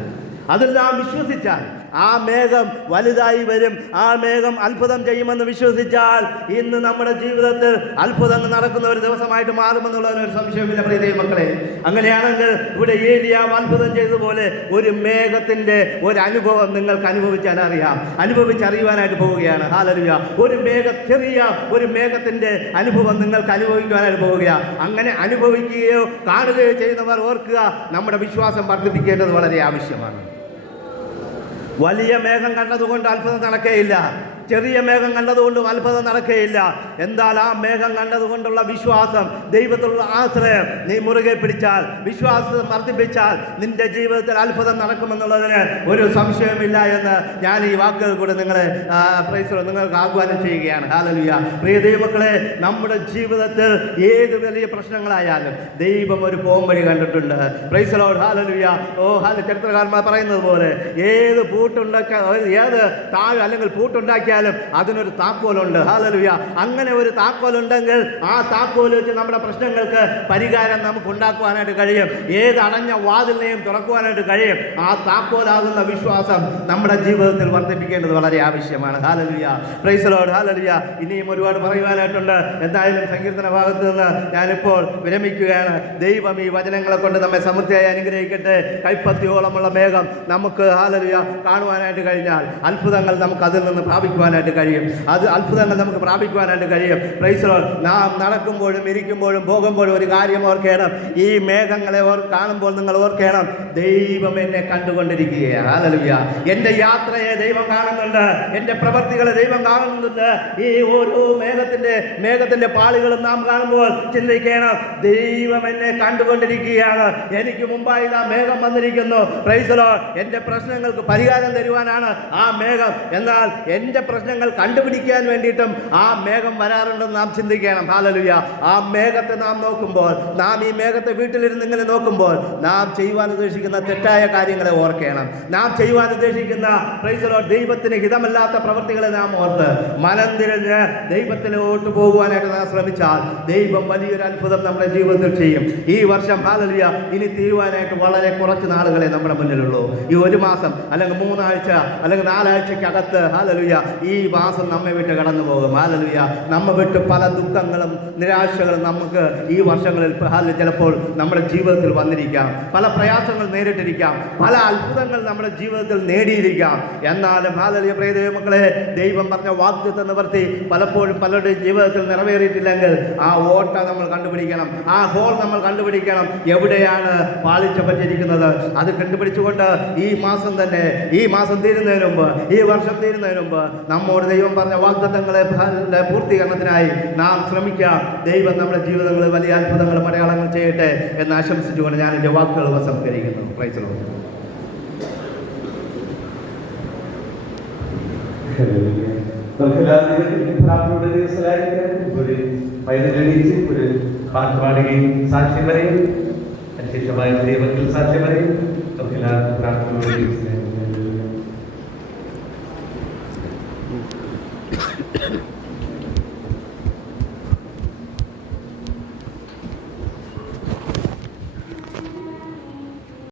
അതിൽ നാം വിശ്വസിച്ചാൽ ആ മേഘം വലുതായി വരും. ആ മേഘം അത്ഭുതം ചെയ്യുമെന്ന് വിശ്വസിച്ചാൽ ഇന്ന് നമ്മുടെ ജീവിതത്തിൽ അത്ഭുതങ്ങൾ നടക്കുന്ന ഒരു ദിവസമായിട്ട് മാറുമെന്നുള്ളതിനൊരു സംശയമില്ല. പ്രിയ ദൈവമക്കളെ, അങ്ങനെയാണെങ്കിൽ ഇവിടെ ഏലിയാവ് അത്ഭുതം ചെയ്തതുപോലെ ഒരു മേഘത്തിൻ്റെ ഒരു അനുഭവം നിങ്ങൾക്ക് അനുഭവിച്ചറിയുവാനായിട്ട് പോവുകയാണ്. ഹല്ലേലൂയ. ചെറിയ ഒരു മേഘത്തിൻ്റെ അനുഭവം നിങ്ങൾക്ക് അനുഭവിക്കുവാനായിട്ട് പോവുക. അങ്ങനെ അനുഭവിക്കുകയോ കാണുകയോ ചെയ്യുന്നവർ ഓർക്കുക, നമ്മുടെ വിശ്വാസം വർദ്ധിപ്പിക്കേണ്ടത് വളരെ ആവശ്യമാണ്. വലിയ മേഘം കണ്ടതുകൊണ്ട് അത്ഭുതം നടക്കുകയില്ല, ചെറിയ മേഘം കണ്ടതുകൊണ്ടും അത്ഭുതം നടക്കുകയില്ല. എന്നാൽ ആ മേഘം കണ്ടതുകൊണ്ടുള്ള വിശ്വാസം, ദൈവത്തിലുള്ള ആശ്രയം നീ മുറുകെ പിടിച്ചാൽ, വിശ്വാസം വർദ്ധിപ്പിച്ചാൽ നിന്റെ ജീവിതത്തിൽ അത്ഭുതം നടക്കുമെന്നുള്ളതിന് ഒരു സംശയമില്ല എന്ന് ഞാൻ ഈ വാക്കുകൾ കൂടെ നിങ്ങൾക്ക് ആഹ്വാനം ചെയ്യുകയാണ്. ഹല്ലേലൂയ. പ്രിയ ദൈവമക്കളെ, നമ്മുടെ ജീവിതത്തിൽ ഏത് വലിയ പ്രശ്നങ്ങളായാലും ദൈവം ഒരു പോംവഴി കണ്ടിട്ടുണ്ട്. Price the Lord. ഹല്ലേലൂയ. ചരിത്രകാരന്മാർ പറയുന്നത് പോലെ ഏത് അല്ലെങ്കിൽ പൂട്ടുണ്ടാക്കിയാൽ അതിനൊരു താക്കോലുണ്ട്. ഹല്ലേലൂയ. അങ്ങനെ ഒരു താക്കോലുണ്ടെങ്കിൽ ആ താക്കോൽ വെച്ച് നമ്മുടെ പ്രശ്നങ്ങൾക്ക് പരിഹാരം നമുക്ക് ഉണ്ടാക്കുവാനായിട്ട് കഴിയും. ഏത് അടഞ്ഞ വാതിലിനെയും തുറക്കുവാനായിട്ട് കഴിയും. ആ താക്കോലാകുന്ന വിശ്വാസം നമ്മുടെ ജീവിതത്തിൽ വർദ്ധിപ്പിക്കേണ്ടത് വളരെ ആവശ്യമാണ്. Hallelujah. Price the Lord. Hallelujah. ഇനിയും ഒരുപാട് പറയുവാനായിട്ടുണ്ട്. എന്തായാലും സങ്കീർത്തന ഭാഗത്ത് നിന്ന് ഞാനിപ്പോൾ വിരമിക്കുകയാണ്. ദൈവം ഈ വചനങ്ങളെ കൊണ്ട് നമ്മെ സമൃദ്ധിയായി അനുഗ്രഹിക്കട്ടെ. കൈപ്പത്തിയോളമുള്ള മേഘം നമുക്ക് ഹല്ലേലൂയ കാണുവാനായിട്ട് കഴിഞ്ഞാൽ അത്ഭുതങ്ങൾ നമുക്ക് അതിൽ നിന്ന് പ്രാപിക്കുവാനായിട്ട് കഴിയും. അത്ഭുതങ്ങൾ നമുക്ക് പ്രാപിക്കുവാനായിട്ട് കഴിയും. Price the Lord. നാം നടക്കുമ്പോഴും ഇരിക്കുമ്പോഴും പോകുമ്പോഴും ഒരു കാര്യം ഓർക്കണം, ഈ മേഘങ്ങളെ കാണുമ്പോൾ നിങ്ങൾ ഓർക്കണം, ദൈവം എന്നെ കണ്ടുകൊണ്ടിരിക്കുകയാണ്. ഹല്ലേലൂയ. എൻ്റെ യാത്രയെ ദൈവം കാണുന്നുണ്ട്, എൻ്റെ പ്രവൃത്തികളെ ദൈവം കാണുന്നുണ്ട്. ഈ ഓരോ മേഘത്തിൻ്റെ പാളികളും നാം കാണുമ്പോൾ ചിന്തിക്കണം, ദൈവം എന്നെ കണ്ടുകൊണ്ടിരിക്കുകയാണ്. എനിക്ക് മുമ്പായി ആ മേഘം വന്നിരിക്കുന്നു. Price the Lord. എൻ്റെ പ്രശ്നങ്ങൾക്ക് പരിഹാരം തരുവാനാണ് ആ മേഘം. എന്നാൽ എൻ്റെ പ്രശ്നങ്ങൾ കണ്ടുപിടിക്കാൻ വേണ്ടിയിട്ടും ആ മേഘം വരാറുണ്ടെന്ന് നാം ചിന്തിക്കണം. ഹല്ലേലൂയ. ആ മേഘത്തെ നാം നോക്കുമ്പോൾ, നാം ഈ മേഘത്തെ വീട്ടിലിരുന്ന് ഇങ്ങനെ നോക്കുമ്പോൾ നാം ചെയ്യുവാൻ ഉദ്ദേശിക്കുന്ന തെറ്റായ കാര്യങ്ങളെ ഓർക്കണം. നാം ചെയ്യുവാൻ ഉദ്ദേശിക്കുന്ന പ്രൈസ് ദി ലോർഡ് ദൈവത്തിന് ഹിതമല്ലാത്ത പ്രവൃത്തികളെ നാം ഓർത്ത് മനം തിരിഞ്ഞ് ദൈവത്തിലോട്ട് പോകുവാനായിട്ട് നാം ശ്രമിച്ചാൽ ദൈവം വലിയൊരു അത്ഭുതം നമ്മുടെ ജീവിതത്തിൽ ചെയ്യും. ഈ വർഷം ഹല്ലേലൂയ ഇനി തീരുവാനായിട്ട് വളരെ കുറച്ച് നാളുകളെ നമ്മുടെ മുന്നിലുള്ളൂ. ഈ 1 മാസം അല്ലെങ്കിൽ 3 ആഴ്ച അല്ലെങ്കിൽ 4 ആഴ്ചക്കകത്ത് ഹല്ലേലൂയ ഈ മാസം നമ്മെ വിട്ട് കടന്നു പോകും. ഹല്ലേലൂയ. നമ്മെ വിട്ട് പല ദുഃഖങ്ങളും നിരാശകളും നമുക്ക് ഈ വർഷങ്ങളിൽ ചിലപ്പോൾ നമ്മുടെ ജീവിതത്തിൽ വന്നിരിക്കാം. പല പ്രയാസങ്ങൾ നേരിട്ടിരിക്കാം. പല അത്ഭുതങ്ങൾ നമ്മുടെ ജീവിതത്തിൽ നേടിയിരിക്കാം. എന്നാലും ഹല്ലേലൂയ പ്രിയ ദൈവമക്കളെ, ദൈവം പറഞ്ഞ വാഗ്ദത്തം നിവർത്തി പലപ്പോഴും പലരുടെയും ജീവിതത്തിൽ നിറവേറിയിട്ടില്ലെങ്കിൽ ആ ഓട്ട നമ്മൾ കണ്ടുപിടിക്കണം. ആ ഹോൾ നമ്മൾ കണ്ടുപിടിക്കണം. എവിടെയാണ് പാളിച്ച പറ്റിയിരിക്കുന്നത് അത് കണ്ടുപിടിച്ചുകൊണ്ട് ഈ മാസം തന്നെ, ഈ മാസം തീരുന്നതിന് മുമ്പ്, ഈ വർഷം തീരുന്നതിന് മുമ്പ് നമ്മോട് ദൈവം പറഞ്ഞ വാഗ്ദത്തങ്ങളെ പൂർത്തീകരണത്തിനായി നാം ശ്രമിക്കാം. ദൈവം നമ്മുടെ ജീവിതങ്ങളിൽ വലിയ അത്ഭുതങ്ങളും അടയാളങ്ങൾ ചെയ്യട്ടെ എന്ന് ആശംസിച്ചുകൊണ്ട് ഞാൻ എൻ്റെ വാക്കുകൾ ഉപസംഹരിക്കുന്നു. Price the Lord. പ്രാർത്ഥനയുടെ ദിവസമായിരിക്കാൻ ഒരു പൈതലെണീച്ച് ഒരു പാട്ട് പാടുകയും സാക്ഷ്യം പറയും, അതിനുശേഷമായ ദൈവത്തിൽ സാക്ഷ്യം പറയും. നമുക്ക് എല്ലാവർക്കും പ്രാർത്ഥനയുടെ ദിവസം